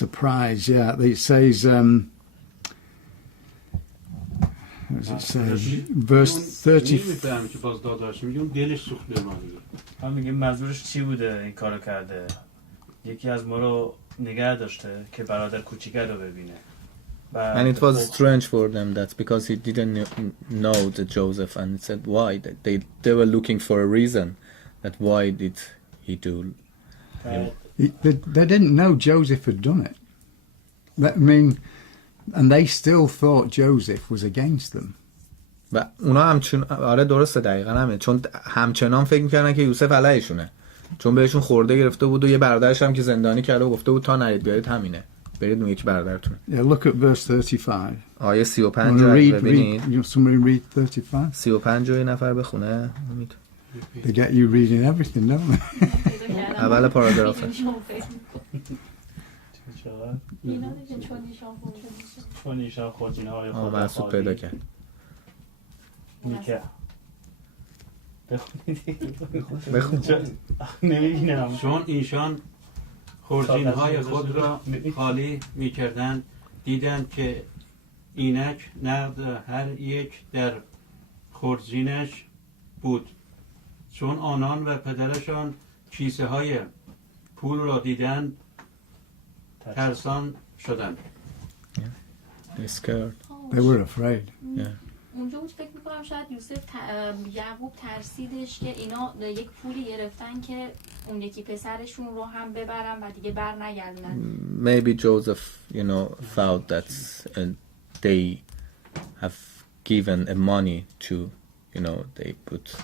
Surprise, yeah. It says as it says verse 30. می‌فهمم که باز داداش میگم دلش سوخته مالیه. هم میگه منظورش چی بوده این کارو کرده؟ یکی از ما رو نگه داشته که برادر کوچیکه رو ببینه. And it was strange for them that's because he didn't know the Joseph and said why they were looking for a reason that why did he do. They didn't know Joseph had done it. I mean, and they still thought Joseph was against them. و اونا همچنان آره درسته دقیقاً همه چون همچنان فکر می‌کردن که یوسف علیهشونه چون بهشون خورده گرفته بود و یه برادرش هم که زندانی کرده و گفته بود تا نرید بیارید همینه برید اون یکی برادرتونه. Yeah, look at verse 35. آیه 35 رو ببینید. Somebody read 35. 35 رو یه نفر بخونه. They get you reading everything, don't they? اول پاراگرافه. اینا دیگه چون ایشان خورجینه‌های خود مسعود پیدا کرد. میکه بخون. نمیبینم. چون ایشان خورجین‌های خود را خالی می‌کردند دیدند که اینک نقد هر یک در خورجینش بود چون آنان و پدرشان کیسه های پول را دیدند ترسان شدند. They scared. They were afraid. Yeah. اونجا بود فکر میکنم شاید یعقوب ترسیدش که اینا یک پولی گرفتن که اون یکی پسرشون رو هم ببرن و دیگه بر نگردن. Maybe Joseph, thought that they have given a money to, they put,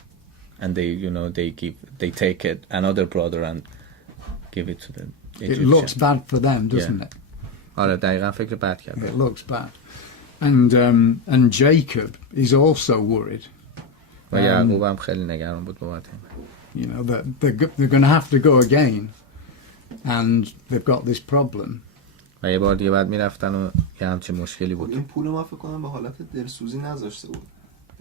and they take it another brother and give it to them. It looks bad for them, doesn't it? آره دقیقا فکر بد It کرد. looks bad. And Jacob is also worried. و یعقوب هم خیلی نگران بود بابت این. You know, that they're going to have to go again, and they've got this problem. و یه بار دیگه بعد میرفتن و یه همچین مشکلی بود. این پول ما فکر کنم به حالت دلسوزی نذاشته بود.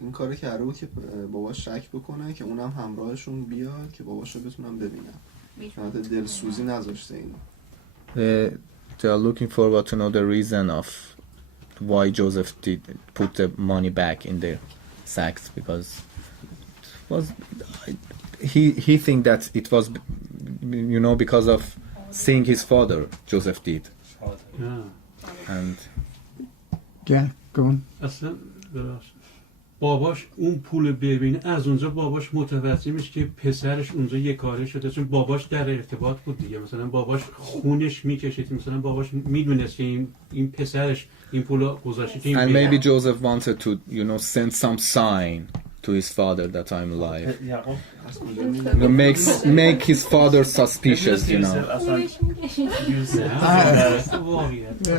این کارو کرده بود که باباش شک بکنه که اونم همراهشون بیاد که باباشو بتونن ببینن. حالت دلسوزی نذاشته اینو. They are looking forward to know the reason of why Joseph did put the money back in their sacks, because it was he think that it was, you know, because of seeing his father. Joseph did. And Yeah, go on. اصلا باباش اون پول ببینه، از اونجا باباش متوجه میشه که پسرش اونجا یه کاره شده، چون باباش در ارتباط بود دیگه. مثلا باباش خونش میکشید، مثلا باباش میدونست که این پسرش این پول گذاشته که این and maybe Joseph wanted to, you know, send some sign to his father that I'm alive. یعقوب You know, make his father suspicious, you know.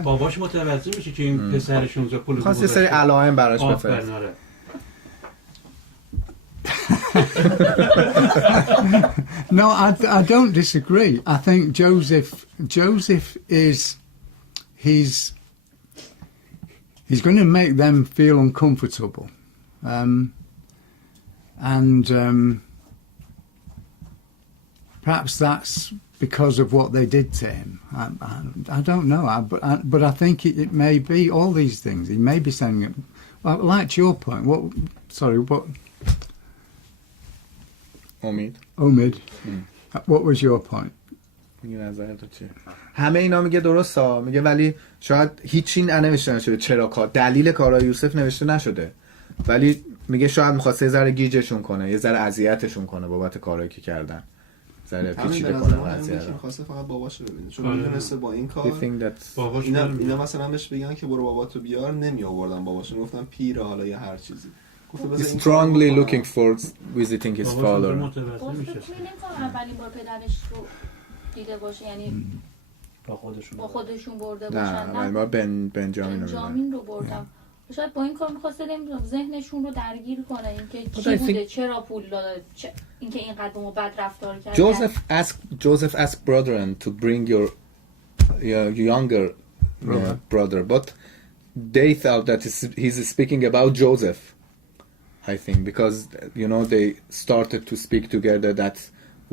باباش متوجه میشه که این پسرش اونجا پول خواست یه سری علائم براش بفرست. No, I don't disagree. I think Joseph is he's going to make them feel uncomfortable, and perhaps that's because of what they did to him. I don't know, but I think it may be all these things. He may be sending it. Like your point. What? Omid. What was your point? میگه نظر تو چیه؟ همه اینا میگه درسته، میگه ولی شاید هیچی ننوشته نشده چرا دلیل کارهای یوسف نوشته نشده، ولی میگه شاید میخواسته یه ذره گیجشون کنه، یه ذره اذیتشون کنه بابت کارهایی که کردن، ذره پیچیده کنه قضیه رو. میخواسته فقط باباشو ببینه، چون میدونسته با این کار اینا مثلا بهش بگن که برو باباتو بیار، نمی آوردن باباشو، گفتن پیر حالا یا هر چیزی. He's strongly looking for visiting his father. اولین بار پدرش رو دیده باشه، یعنی با خودشون برده باشن. نه ما بنجامین رو بردم. شاید با این کار می‌خواسته ذهنشون رو درگیر کنه، اینکه چی بوده، چرا پول داده، اینکه اینقدر با ما بد رفتار کرده. Joseph asked brethren to bring your younger brother, but they thought that he's speaking about Joseph. I think because you know they started to speak together that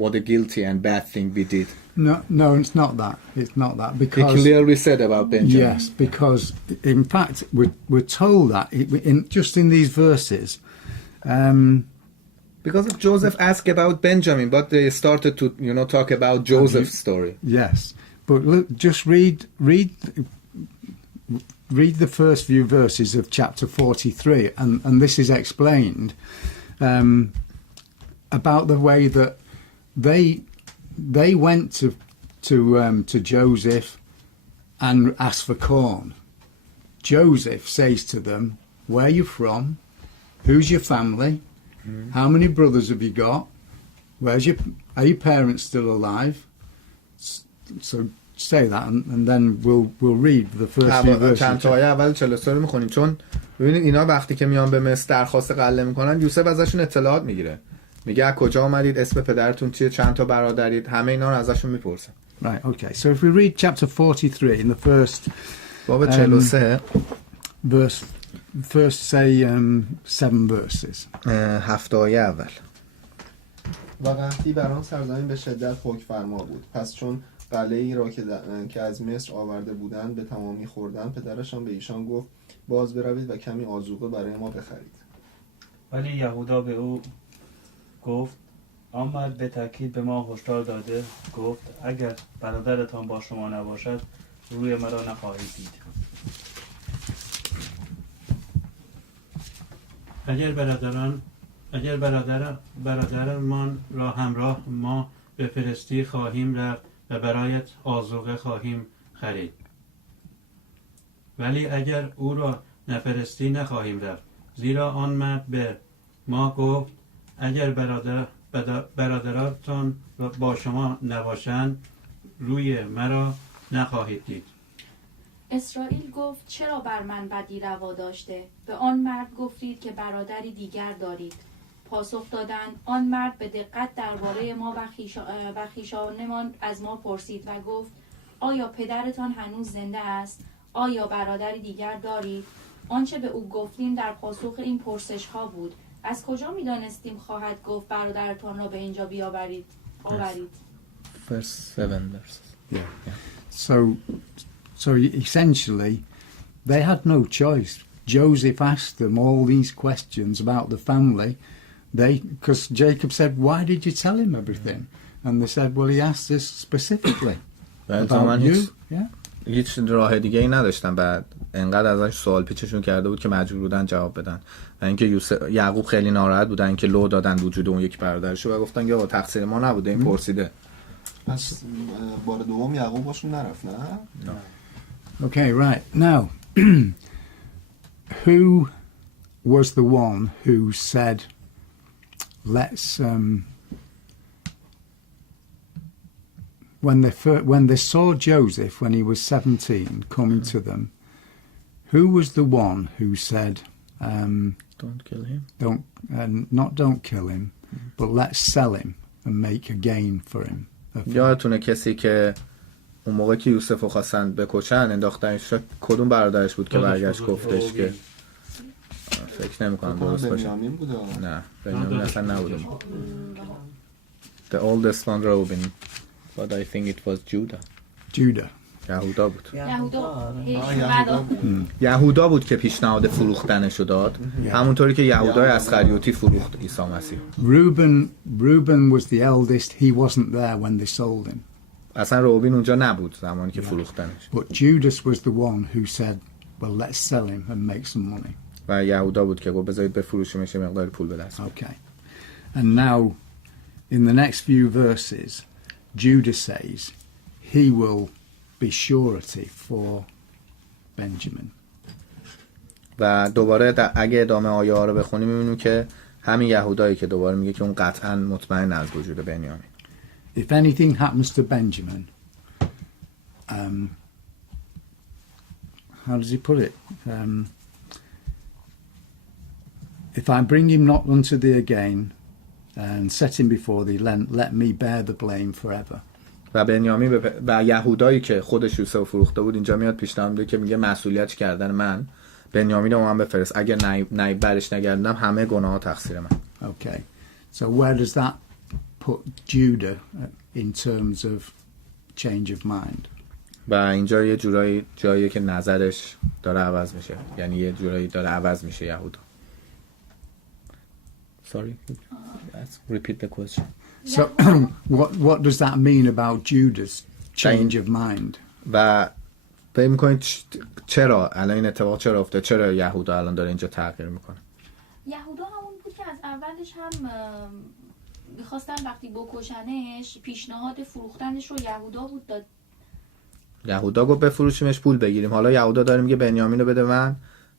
what a guilty and bad thing we did. No, it's not that. It's not that, because he clearly said about Benjamin. Yes, because in fact we're told that just in these verses. Because of Joseph asked about Benjamin, but they started to talk about Joseph's story. Yes, but look, just read the first few verses of chapter 43, and this is explained about the way that they went to Joseph and asked for corn. Joseph says to them, "Where are you from? Who's your family? How many brothers have you got? Are your parents still alive?" So say that, and then we'll read the first few verses. چند تا آیه اول 43 رو میخونیم، چون ببینید اینا وقتی که میان به مصر درخواست غله میکنن، یوسف ازشون اطلاعات میگیره، میگه از کجا آمدید، اسم پدرتون چیه، چند تا برادرید، همه اینا رو ازشون میپرسن. Right, okay. So if we read chapter 43 in the first باب 43 first say 7 verses. 7 آیه اول. و قحطی بر آن سرزمین به شدت حکم فرما بود. پس چون قلعه‌ای را که از مصر آورده بودند به تمامی خوردن، پدرشان به ایشان گفت باز بروید و کمی آذوقه برای ما بخرید. ولی یهودا به او گفت، آمد به تأکید به ما هشدار داده، گفت اگر برادرتان با شما نباشد روی مرا نخواهید دید. اگر برادرمان را همراه ما به فلسطین خواهیم رفت و برایت آذوقه خواهیم خرید. ولی اگر او را نفرستی نخواهیم رفت، زیرا آن مرد به ما گفت اگر برادراتان با شما نباشند روی مرا نخواهید دید. اسرائیل گفت چرا بر من بدی روا داشته؟ به آن مرد گفتید که برادری دیگر دارید. پاسخ دادند آن مرد به دقت درباره ما و خویشانمان از ما پرسید و گفت آیا پدرتان هنوز زنده است؟ آیا برادری دیگر دارید؟ آنچه به او گفتیم در پاسخ این پرسش ها بود. از کجا می دانستیم خواهد گفت برادرتان را به اینجا بیاورید؟ آورید. Verse 7 verses. Yeah. So essentially, they had no choice. Joseph asked them all these questions about the family. Because Jacob said, "Why did you tell him everything?" And they said, "Well, he asked us specifically about you." Yeah. هیچ راه دیگه ای نداشتن. بعد انقدر ازش سوال پیچشون کرده بود که مجبور بودن جواب بدن. و اینکه یعقوب خیلی ناراحت بودن که لو دادن وجود اون یک برادرشو و گفتن که تقصیر ما نبوده، این پرسیده. پس بار دوم یعقوب باشون نرفت نه؟ Okay, right. Now, who was the one who said, let's when they saw Joseph when he was 17 coming to them, who was the one who said, Don't kill him. Don't kill him, but let's sell him and make a gain for him. یادتونه کسی که اون موقع که یوسفو خواستن بکشن انداختنش، کدوم برادرش بود که برگشت گفتش که فکر نمی‌کنم درست باشه. نه بنیامین اصلا نبوده. The oldest one Reuben, but I think it was Judah. یهودا بود. یهودا بود که پیشنهاد فروختنشو داد، همونطوری که یهودای اسخریوطی فروخت عیسی مسیح. Reuben was the eldest. He wasn't there when they sold him. اصلا روبین اونجا نبود زمانی که فروختنش. But Judas was the one who said, "Well, let's sell him and make some money." و یهودا بود که گفت بذارید بفروشیمش یه مقدار پول به دست. Okay. And now in the next few verses, Judah says he will be surety for Benjamin. و دوباره اگه ادامه آیه ها رو بخونیم می‌بینیم که همین یهودایی که دوباره میگه که اون قطعاً مطمئن از وجود بنیامین. If anything happens to Benjamin, how does he put it? If I bring him not unto thee again and set him before thee, let me bear the blame forever. و بنیامین و یهودایی که خودش یوسف فروخته بود اینجا میاد پیشنهاد میده که میگه مسئولیت کردن من بنیامین رو من بفرست، اگه برش نگردم همه گناه‌ها تقصیر من. Okay. So where does that put Judah in terms of change of mind? و اینجا یه جورایی جاییه که نظرش داره عوض میشه، یعنی یه جورایی داره عوض میشه یهودا. Sorry. Repeat the question. So what does that mean about Judah's change of mind? و فکر می‌کنید چرا الان این اتفاق چرا افتاد؟ چرا یهودا الان داره اینجا تغییر میکنه؟ یهودا همون بود که از اولش هم می‌خواستن وقتی بکشنش پیشنهاد فروختنش رو یهودا بود داد. یهودا گفت بفروشیمش پول بگیریم. حالا یهودا داره میگه بنیامین رو بده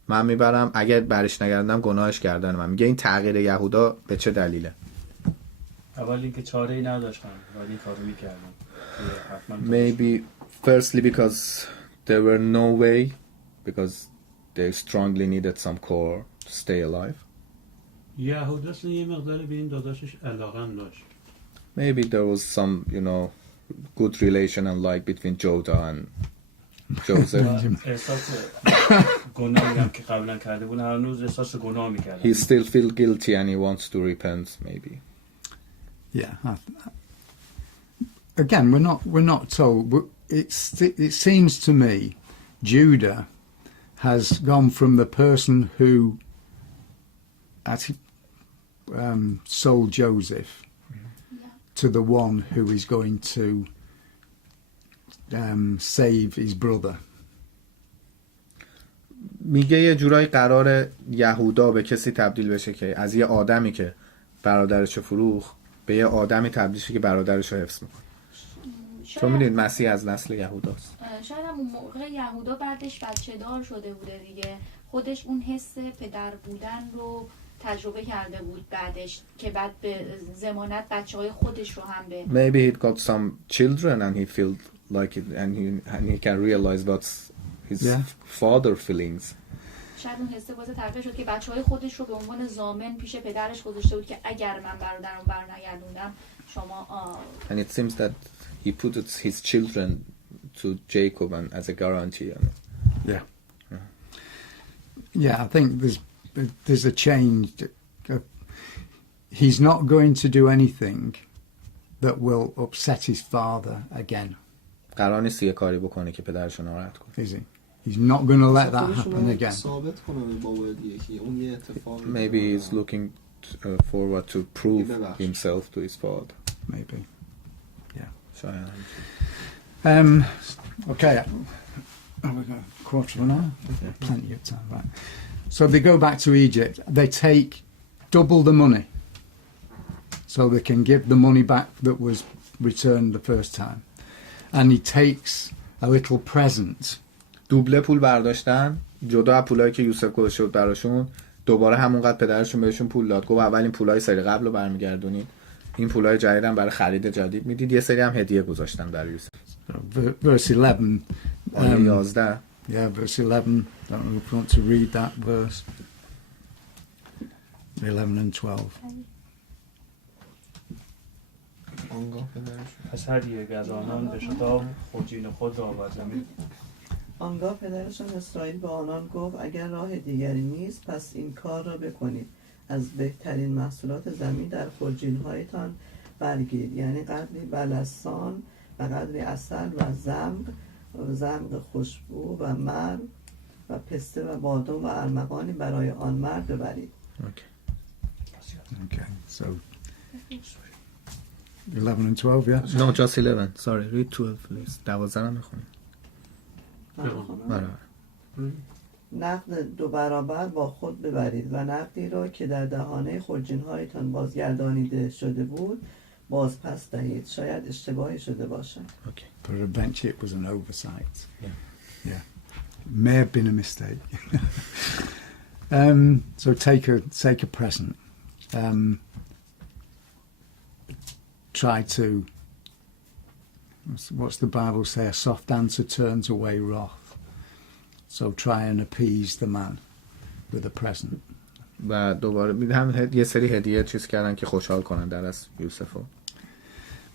من میبرم، اگر برش نگردم گناهش کردن من. میگه این تغییر یهودا به چه دلیله؟ اول اینکه چاره‌ای نداشتن ولی این کارو می‌کردن. Maybe firstly because there were no way, because they strongly needed some core to stay alive. یهودا اصلا یه مقدار به این داداشش علاقه هم داشت. Maybe there was some, good relation and like between Judah and Joseph. احساس گناهی هم که قبلا کرده بود هنوز احساس گناه می‌کرد. He still feel guilty and he wants to repent maybe. Yeah. Again, we're not told. It seems to me Judah has gone from the person who sold Joseph to the one who is going to save his brother. میگه یه جورایی قرار یهودا به کسی تبدیل بشه که از یه آدمی که برادرشو فروخت به یه آدمی تبدیل شه که برادرشو حفظ میکنه. چون میدونید مسیح از نسل یهوداست. شاید هم اون موقع یهودا بعدش بچه دار شده بوده دیگه، خودش اون حس پدر بودن رو تجربه کرده بود بعدش که بعد به ضمانت بچه‌های خودش رو هم به Maybe he got some children and he felt like it and he can realize his Yeah. father feelings. شاید اون حسه باز تغییر شد که بچهای خودش رو به عنوان ضامن پیش پدرش گذاشته بود که اگر من برادرم برنگردوندم شما And it seems that he put his children to Jacob and as a guarantee. Yeah. Yeah, I think there's a change. He's not going to do anything that will upset his father again, قرار نیست یه کاری بکنه که پدرش رو ناراحت کنه. is he? He's not going to let that خودشون happen رو again. ثابت کنه به بابا دیگه که اون یه اتفاق Maybe he's looking forward to prove himself to his father. Maybe. شاید. Okay. Oh, we've got a quarter of an hour. Plenty of time, right? So they go back to Egypt. They take double the money, so they can give the money back that was returned the first time. And he takes a little present. دوبله پول برداشتن جدا از پولایی که یوسف گذاشته بود براشون، دوباره همونقدر پدرشون بهشون پول داد. گفت اول این پولای سری قبل رو برمیگردونید، این پولای جدیدم برای خرید جدید میدید. یه سری هم هدیه گذاشتن برای یوسف. Verse 11. آیه 11. Yeah, verse 11. Don't know if you want to read that verse. 11 and 12. آنگاه پدرشون پس هر یک از آنان به شتاب خرجین خود را بر زمین. آنگاه پدرشان اسرائیل به آنان گفت اگر راه دیگری نیست پس این کار را بکنید، از بهترین محصولات زمین در خرجین‌هایتان برگیرید، یعنی قدری بلسان و قدری عسل و زمق خوشبو و مر و پسته و بادام و ارمغانی برای آن مرد ببرید. Okay, so 11 and 12, yeah? No, just 11. Sorry, read 12 please. 12 رو میخونیم. آره. نقد 2 برابر با خود ببرید و نقدی را که در دهانه خرجین‌هایتان بازگردانیده شده بود باز پس دهید، شاید اشتباهی شده باشد. Okay. Peradventure it was an oversight. Yeah. Yeah. May have been a mistake. So take a present. Try to, what's the Bible say? A soft answer turns away wrath. So try and appease the man with a present. و دوباره هم یه سری هدیه چیز کردن که خوشحال کنن در از یوسفو.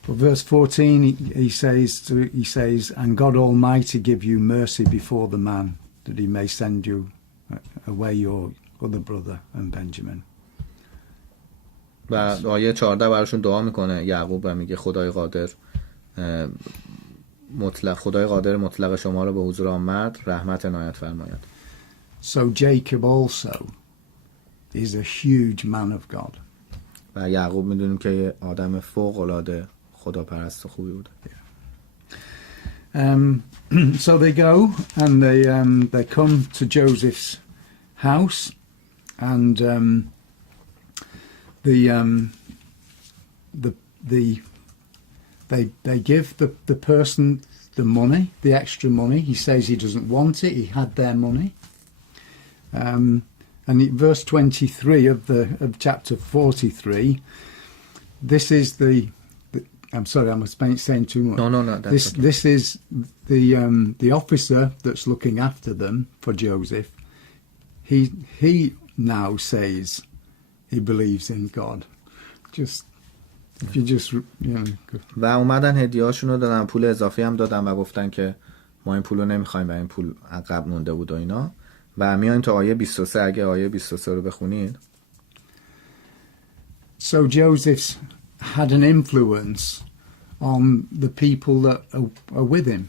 But verse 14, he says, and God Almighty give you mercy before the man, that he may send you away your other brother and Benjamin. و آیه 14 براشون دعا میکنه یعقوب و میگه خدای قادر مطلق شما رو به حضور آمد، رحمت عنایت فرماید. So Jacob also is a huge man of God. و یعقوب میدونیم که یه آدم فوق العاده خداپرست خوبی بوده. So they go and they come to Joseph's house, and they give the person the money, the extra money. He says he doesn't want it. He had their money. And in verse 23 of chapter 43, this is I'm sorry, I'm saying too much. No, that's okay. This is the officer that's looking after them for Joseph. He now says he believes in God. Just if you just و اومدن هدیه‌هاشون رو دادن، پول اضافی هم دادن و گفتن که ما این پول رو نمیخوایم و این پول عقب مونده بود و اینا. و میایم تا آیه 23. اگه آیه 23 رو بخونید. So Joseph had an influence on the people that are with him.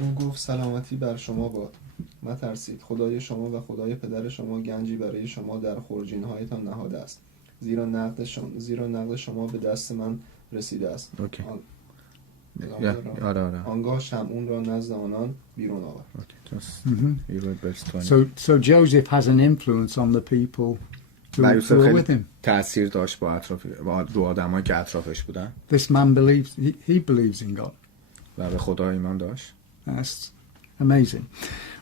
اون گفت سلامتی بر شما باد، مترسید، خدای شما و خدای پدر شما گنجی برای شما در خرجین‌هایتان نهاده است، زیرا نقد شما به دست من رسیده است. اوکی. آره. آنگاه شمعون را نزد آنان بیرون آورد. So Joseph has an influence on the people who are with him. تأثیر داشت رو آدمایی که اطرافش بودن. This man believes he believes in God. و به خدا ایمان داشت. That's amazing.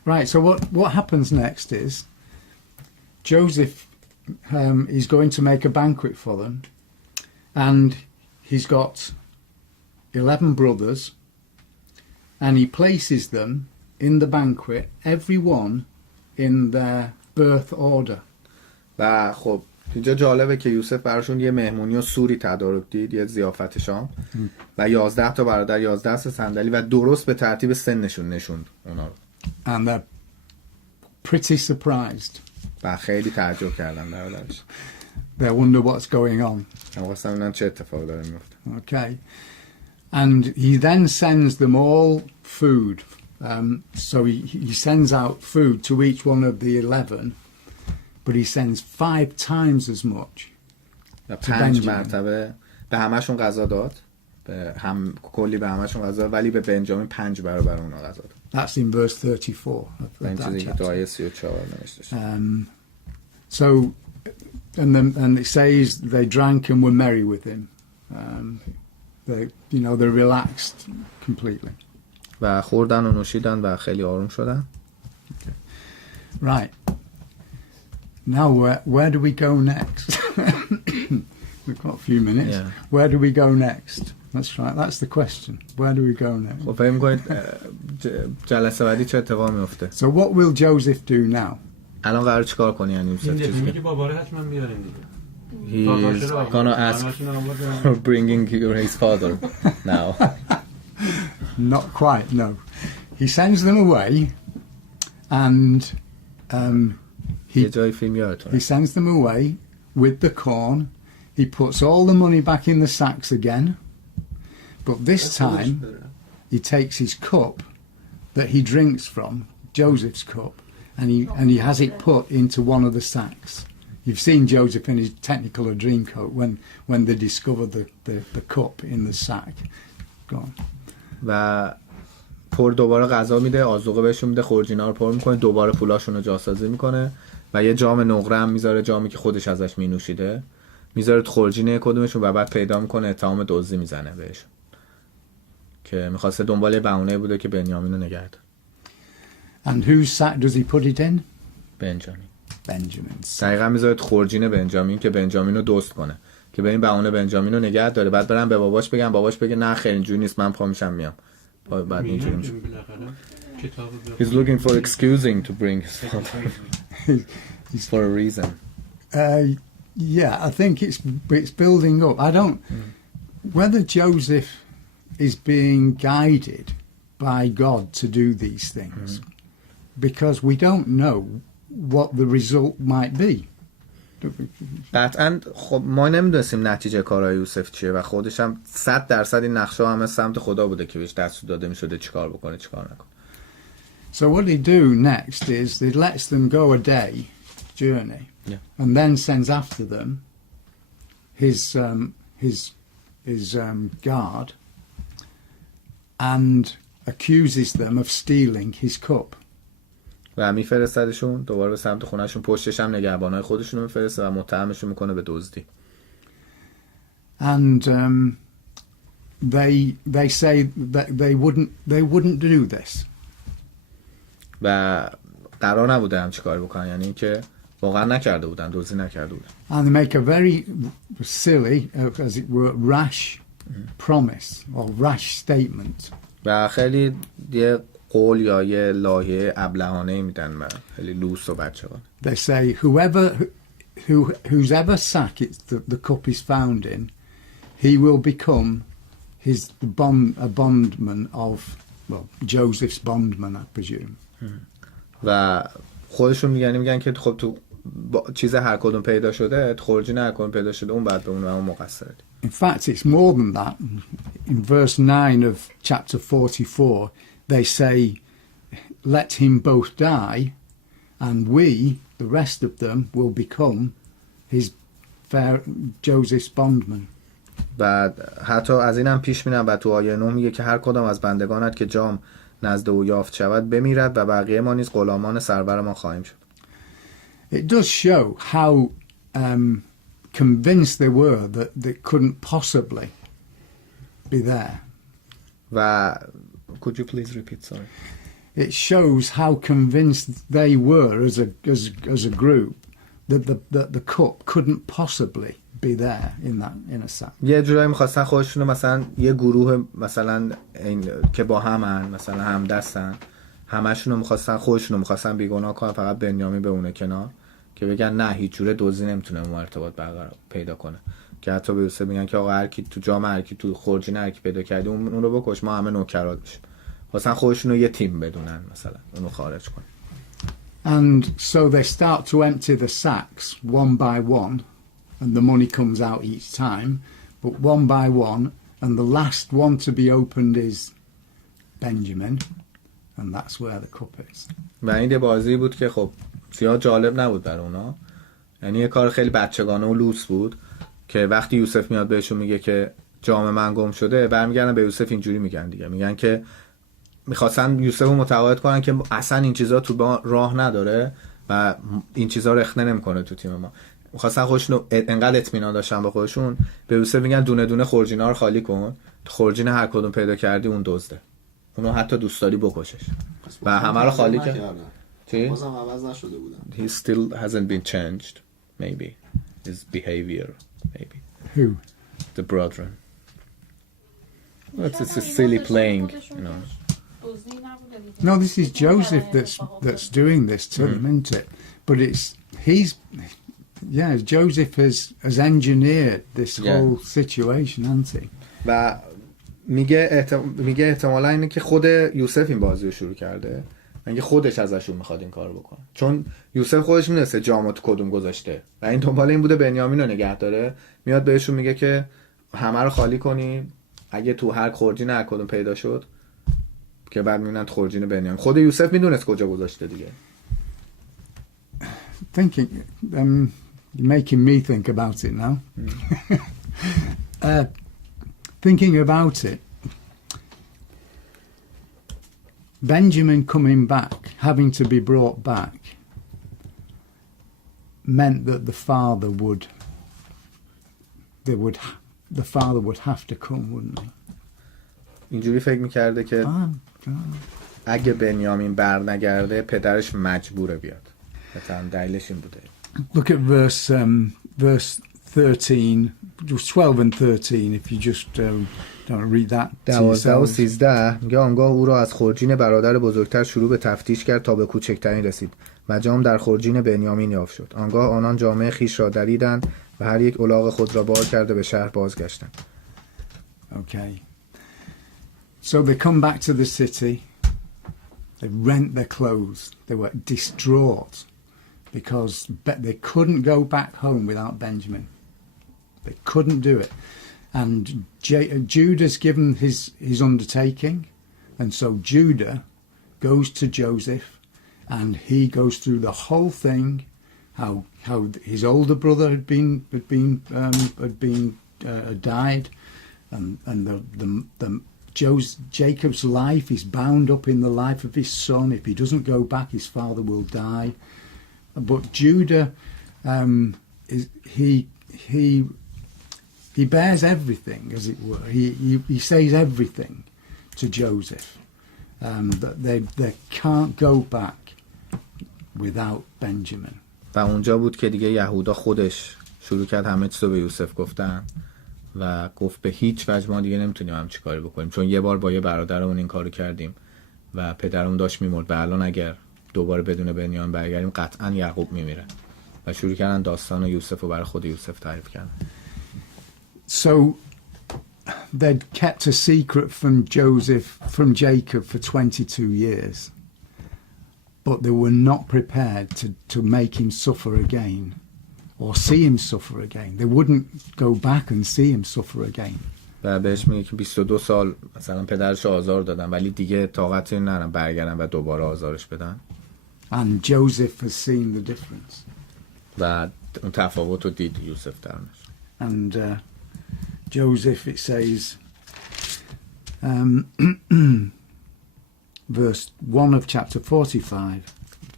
Right, so what happens next is Joseph is going to make a banquet for them, and he's got 11 brothers, and he places them in the banquet everyone in their birth order. و خب اینجا جالبه که یوسف براشون یه مهمونی و سوری تدارک دید، یه ضیافت شام و 11 تا برادر 11 تا صندلی و درست به ترتیب سنشون نشوند اونا رو. And they're pretty surprised. و خیلی تعجب کردن برادرش. They wonder what's going on. من خواستم ببینم چه اتفاقی داره میفته. Okay. And he then sends them all food. So he sends out food to each one of the 11, but he sends 5 times as much. و 5 مرتبه به همشون غذا داد. کلی به همشون غذا داد، ولی به بنجامین 5 برابر اونا غذا داد. That's in verse 34 of این that چیزی که chapter. تو آیه 34 نوشته شده. So, and it says they drank and were merry with him. They relaxed completely. و خوردن و نوشیدن و خیلی آروم شدن. Right. Now, where do we go next? We've got a few minutes. Yeah. Where do we go next? That's right. That's the question. Where do we go next? خب فکر می‌کنید جلسه بعدی چه اتفاقی میفته؟ So what will Joseph do now? الان قرار چیکار کنی یعنی این یوسف دفعه چیز میگه بابا رو حتما میاریم دیگه. He's gonna ask for bringing his father now. Not quite, no. He sends them away and یه جای فیلم یادتونه. he sends them away with the corn. He puts all the money back in the sacks again. But this time he takes his cup that he drinks from, Joseph's cup, and he has it put into one of the sacks. You've seen Joseph in his Technicolor Dreamcoat when they discover the cup in the sack. Go on. و دوباره غذا میده، آذوقه بهشون میده، خورجینا رو پر میکنه، دوباره پولاشون رو جاسازی میکنه و یه جام نقره هم میذاره، جامی که خودش ازش مینوشیده میذاره تو خورجینه کدومشون و بعد پیدا میکنه اتهام دزدی میزنه بهشون که میخواسته دنبال بهونه بوده که بنیامین رو نگه داره. And whose sack does he put it in? Benjamin's. Benjamin's. دقیقا میذاره تو خورجین بنجامین که بنجامین رو دزد کنه، که به این بهونه بنجامین رو نگه داره، بعد برن به باباش بگن، باباش بگه نه خیر اینجوری نیست، من پا میشم میام. بعد اینجوری میشه. He's looking for excusing to bring his father. It's for a reason. Yeah, I think it's building up. I don't whether Joseph is being guided by God to do these things, because we don't know what the result might be. قطعا خب ما نمیدونستیم نتیجه کارهای یوسف چیه و خودش هم 100% این نقشه همه سمت خدا بوده که بهش دستور داده میشده چیکار بکنه چیکار نکنه. So what they do next is they lets them go a day journey, and then sends after them his guard and accuses them of stealing his cup. و میفرستدشون دوباره به سمت خونهشون، پشتش هم نگهبانای خودشون رو میفرسته و متهمشون میکنه به دزدی. And they say that they wouldn't do this. و قرار نبوده هم چیکار بکنن، یعنی اینکه واقعا نکرده بودن، دزدی نکرده بودن. And they make a very silly, as it were, rash promise or rash statement. و خیلی یه قول یا یه لایحه ابلهانه میدن و خیلی لوس و بچه‌ها. They say whose ever sack the cup is found in, he will become a bondman of, well, Joseph's bondman, I presume. و خودشون میگن که خب تو چیز هر کدوم پیدا شده، خورجین هر کدوم پیدا شده، اون بعد به اون مقصره. In fact, it's more than that. In verse 9 of chapter 44, they say, let him both die, and we, the rest of them, will become Joseph's bondman. بعد حتی از اینم پیش میرن و تو آیه 9 میگه که هر کدام از بندگانت که جام نزد او یافت شود بمیرد و بقیه ما نیز غلامان سرور ما خواهیم شد. It does show how convinced they were that they couldn't possibly be there. و could you please repeat, sorry? It shows how convinced they were as a group that the cup couldn't possibly be there in a sack. یه جورایی می‌خواستن خودشونو مثلا یه گروه مثلا این که با همن مثلا همدستن همشونو می‌خواستن خودشونو می‌خواستن بیگناه کنن، فقط بنیامین به اونه کنار که بگن نه هیچ جوره دزدی نمیتونه اون ارتباط برقرار پیدا کنه، که حتی به یوسف میگن که آقا هر کی تو جام هر کی تو خورجین هر کی پیدا کردی اون رو بکش، ما همه نوکرات بشیم. واسه خودشونو یه تیم بدونن مثلا اونو خارج کنن. And so they start to empty the sacks one by one, and the money comes out each time, but one by one, and the last one to be opened is Benjamin, and that's where the cup is. و این یه بازی بود که خب زیاد جالب نبود برای اونا، یعنی یه کار خیلی بچگانه و لوس بود که وقتی یوسف میاد بهشون میگه که جام من گم شده، برمیگردن به یوسف اینجوری میگن دیگه، میگن که میخواستن یوسف رو متقاعد کنن که اصلا این چیزا تو راه نداره و این چیزا رخنه نمیکنه تو تیم ما. میخواستن خودشون انقدر اطمینان داشتن به خودشون، به یوسف میگن دونه دونه خورجینا رو خالی کن، خورجین هر کدوم پیدا کردی اون دزده، اونو حتی دوست داری بکشش. و همه رو خالی کرد. چی؟ بازم عوض نشده بودن. He still hasn't been changed, maybe his behavior, maybe. Who? The brethren. It's a silly playing, you know. No, this is Joseph that's doing this to them, isn't it? But Joseph has engineered this whole situation, hasn't he? و میگه احتمالا اینه که خود یوسف این بازی رو شروع کرده، میگه خودش ازشون میخواد این کارو بکنه، چون یوسف خودش میدونسته جامو تو کدوم گذاشته و این دنبال این بوده بنیامین رو نگه داره. میاد بهشون میگه که همه رو خالی کنین، اگه تو هر خورجین هر کدوم پیدا شد، که بعد میبینن خورجین بنیامین. خود یوسف میدونست کجا گذاشته دیگه. Thinking, making me think about it now. Thinking about it, Benjamin coming back, having to be brought back, meant that the father would have to come, wouldn't he? اینجوری فکر میکرده که اگه بنیامین برنگرده پدرش مجبوره بیاد. مثلا دلیلش این بوده. Look at verse 13, 12 and 13, if you just don't read that. 12 و 13 میگه آنگاه او را از خورجین برادر بزرگتر شروع به تفتیش کرد تا به کوچکترین رسید و جام در خورجین بنیامین یافت شد. آنگاه آنان جامه خیش را دریدند و هر یک الاغ خود را بار کرده به شهر بازگشتند. Okay. So they come back to the city. They rent their clothes. They were distraught because they couldn't go back home without Benjamin. They couldn't do it. And Judah's given his undertaking, and so Judah goes to Joseph, and he goes through the whole thing, how his older brother had died, and Jacob's life is bound up in the life of his son. If he doesn't go back, his father will die. But Judah, he bears everything, as it were. He says everything to Joseph, that they can't go back without Benjamin. و اونجا بود که دیگه یهودا خودش شروع کرد همه چیزو به یوسف گفتن و گفت به هیچ وجه ما دیگه نمیتونیم همچی کاری بکنیم، چون یه بار با یه برادرمون این کارو کردیم و پدرمون داشت میمرد و الان اگر دوباره بدون بنیامین برگردیم قطعا یعقوب میمیره. و شروع کردن داستان یوسف رو برای خود یوسف تعریف کردن. So they'd kept a secret from Jacob for 22 years, but they were not prepared to make him suffer again or see him suffer again. They wouldn't go back and see him suffer again. و بهش میگه که 22 سال مثلا پدرش آزار دادن ولی دیگه طاقتی ندارن برگردن و دوباره آزارش بدن. And Joseph has seen the difference. و اون تفاوت رو دید یوسف درش. And Joseph, it says, verse 1 of chapter 45.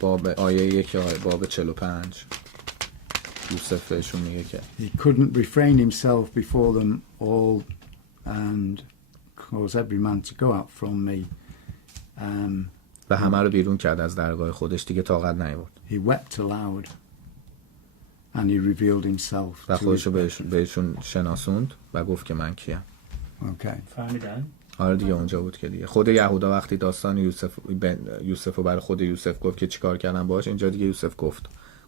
باب آیه 1 باب 45 یوسف بهشون میگه که He couldn't refrain himself before them all and cause every man to go out from me. و همه رو بیرون کرد از درگاه خودش، دیگه طاقت نیاورد. He wept aloud and he revealed himself. و خودش رو بهشون شناسوند و گفت که من کیم. Okay. فهمیدن؟ آره دیگه اونجا بود که دیگه خود یهودا وقتی داستان یوسف رو برای خود یوسف گفت که چیکار کردن باهاش، اینجا دیگه یوسف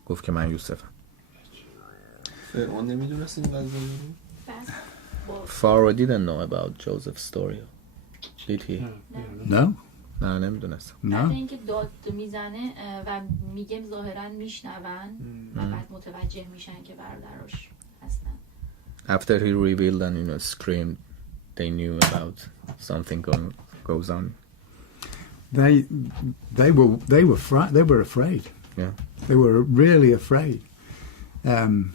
گفت که من یوسفم. فرعون نمیدونست این قضیه رو؟ بس Pharaoh didn't know about Joseph's story. Did he? No, نه نمیدونستم. بعد no. اینکه داد میزنه و میگه ظاهرا میشنون و بعد متوجه میشن که برادراش هستن. After he revealed and screamed, they knew about something goes on. They were afraid. Yeah. They were really afraid.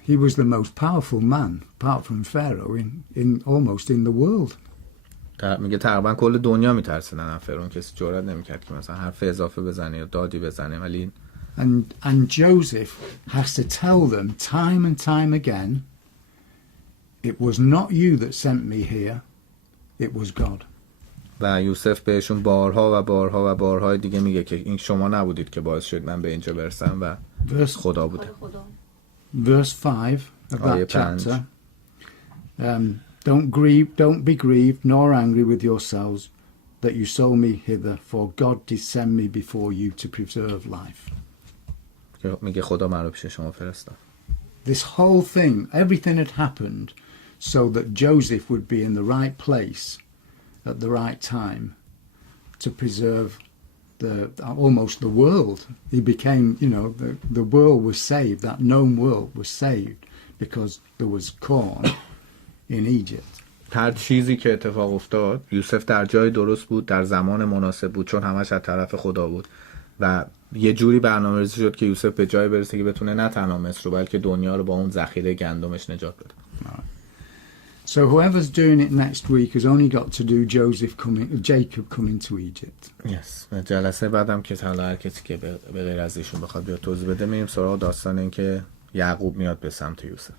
He was the most powerful man, apart from Pharaoh, in almost in the world. میگه تقریبا کل دنیا میترسیدن از فرعون، کسی جرئت نمیکرد که مثلا حرف اضافه بزنه یا دادی بزنه. ولی And Joseph has to tell them time and time again, it was not you that sent me here, it was God. و یوسف بهشون بارها دیگه میگه که این شما نبودید که باعث شد من به اینجا برسم و خدا بوده. Verse 5 of آیه that 5. chapter. Don't be grieved nor angry with yourselves that you sold me hither, for God did send me before you to preserve life. میگه خدا من رو پیش شما فرستاد. This whole thing, everything had happened so that Joseph would be in the right place at the right time to preserve almost the world. He became, the world was saved, that known world was saved because there was corn in Egypt. هر چیزی که اتفاق افتاد یوسف در جای درست بود، در زمان مناسب بود، چون همش از طرف خدا بود و یه جوری برنامه‌ریزی شد که یوسف به جای برسه که بتونه نه تنها مصر رو بلکه دنیا رو با اون ذخیره گندمش نجات بده. So whoever's doing it next week has only got to do Jacob coming to Egypt. Yes. جلسه بعدم که هر کسی که به غیر از ایشون بخواد بیاد توضیح بده، میریم سراغ داستان این که یعقوب میاد به سمت یوسف.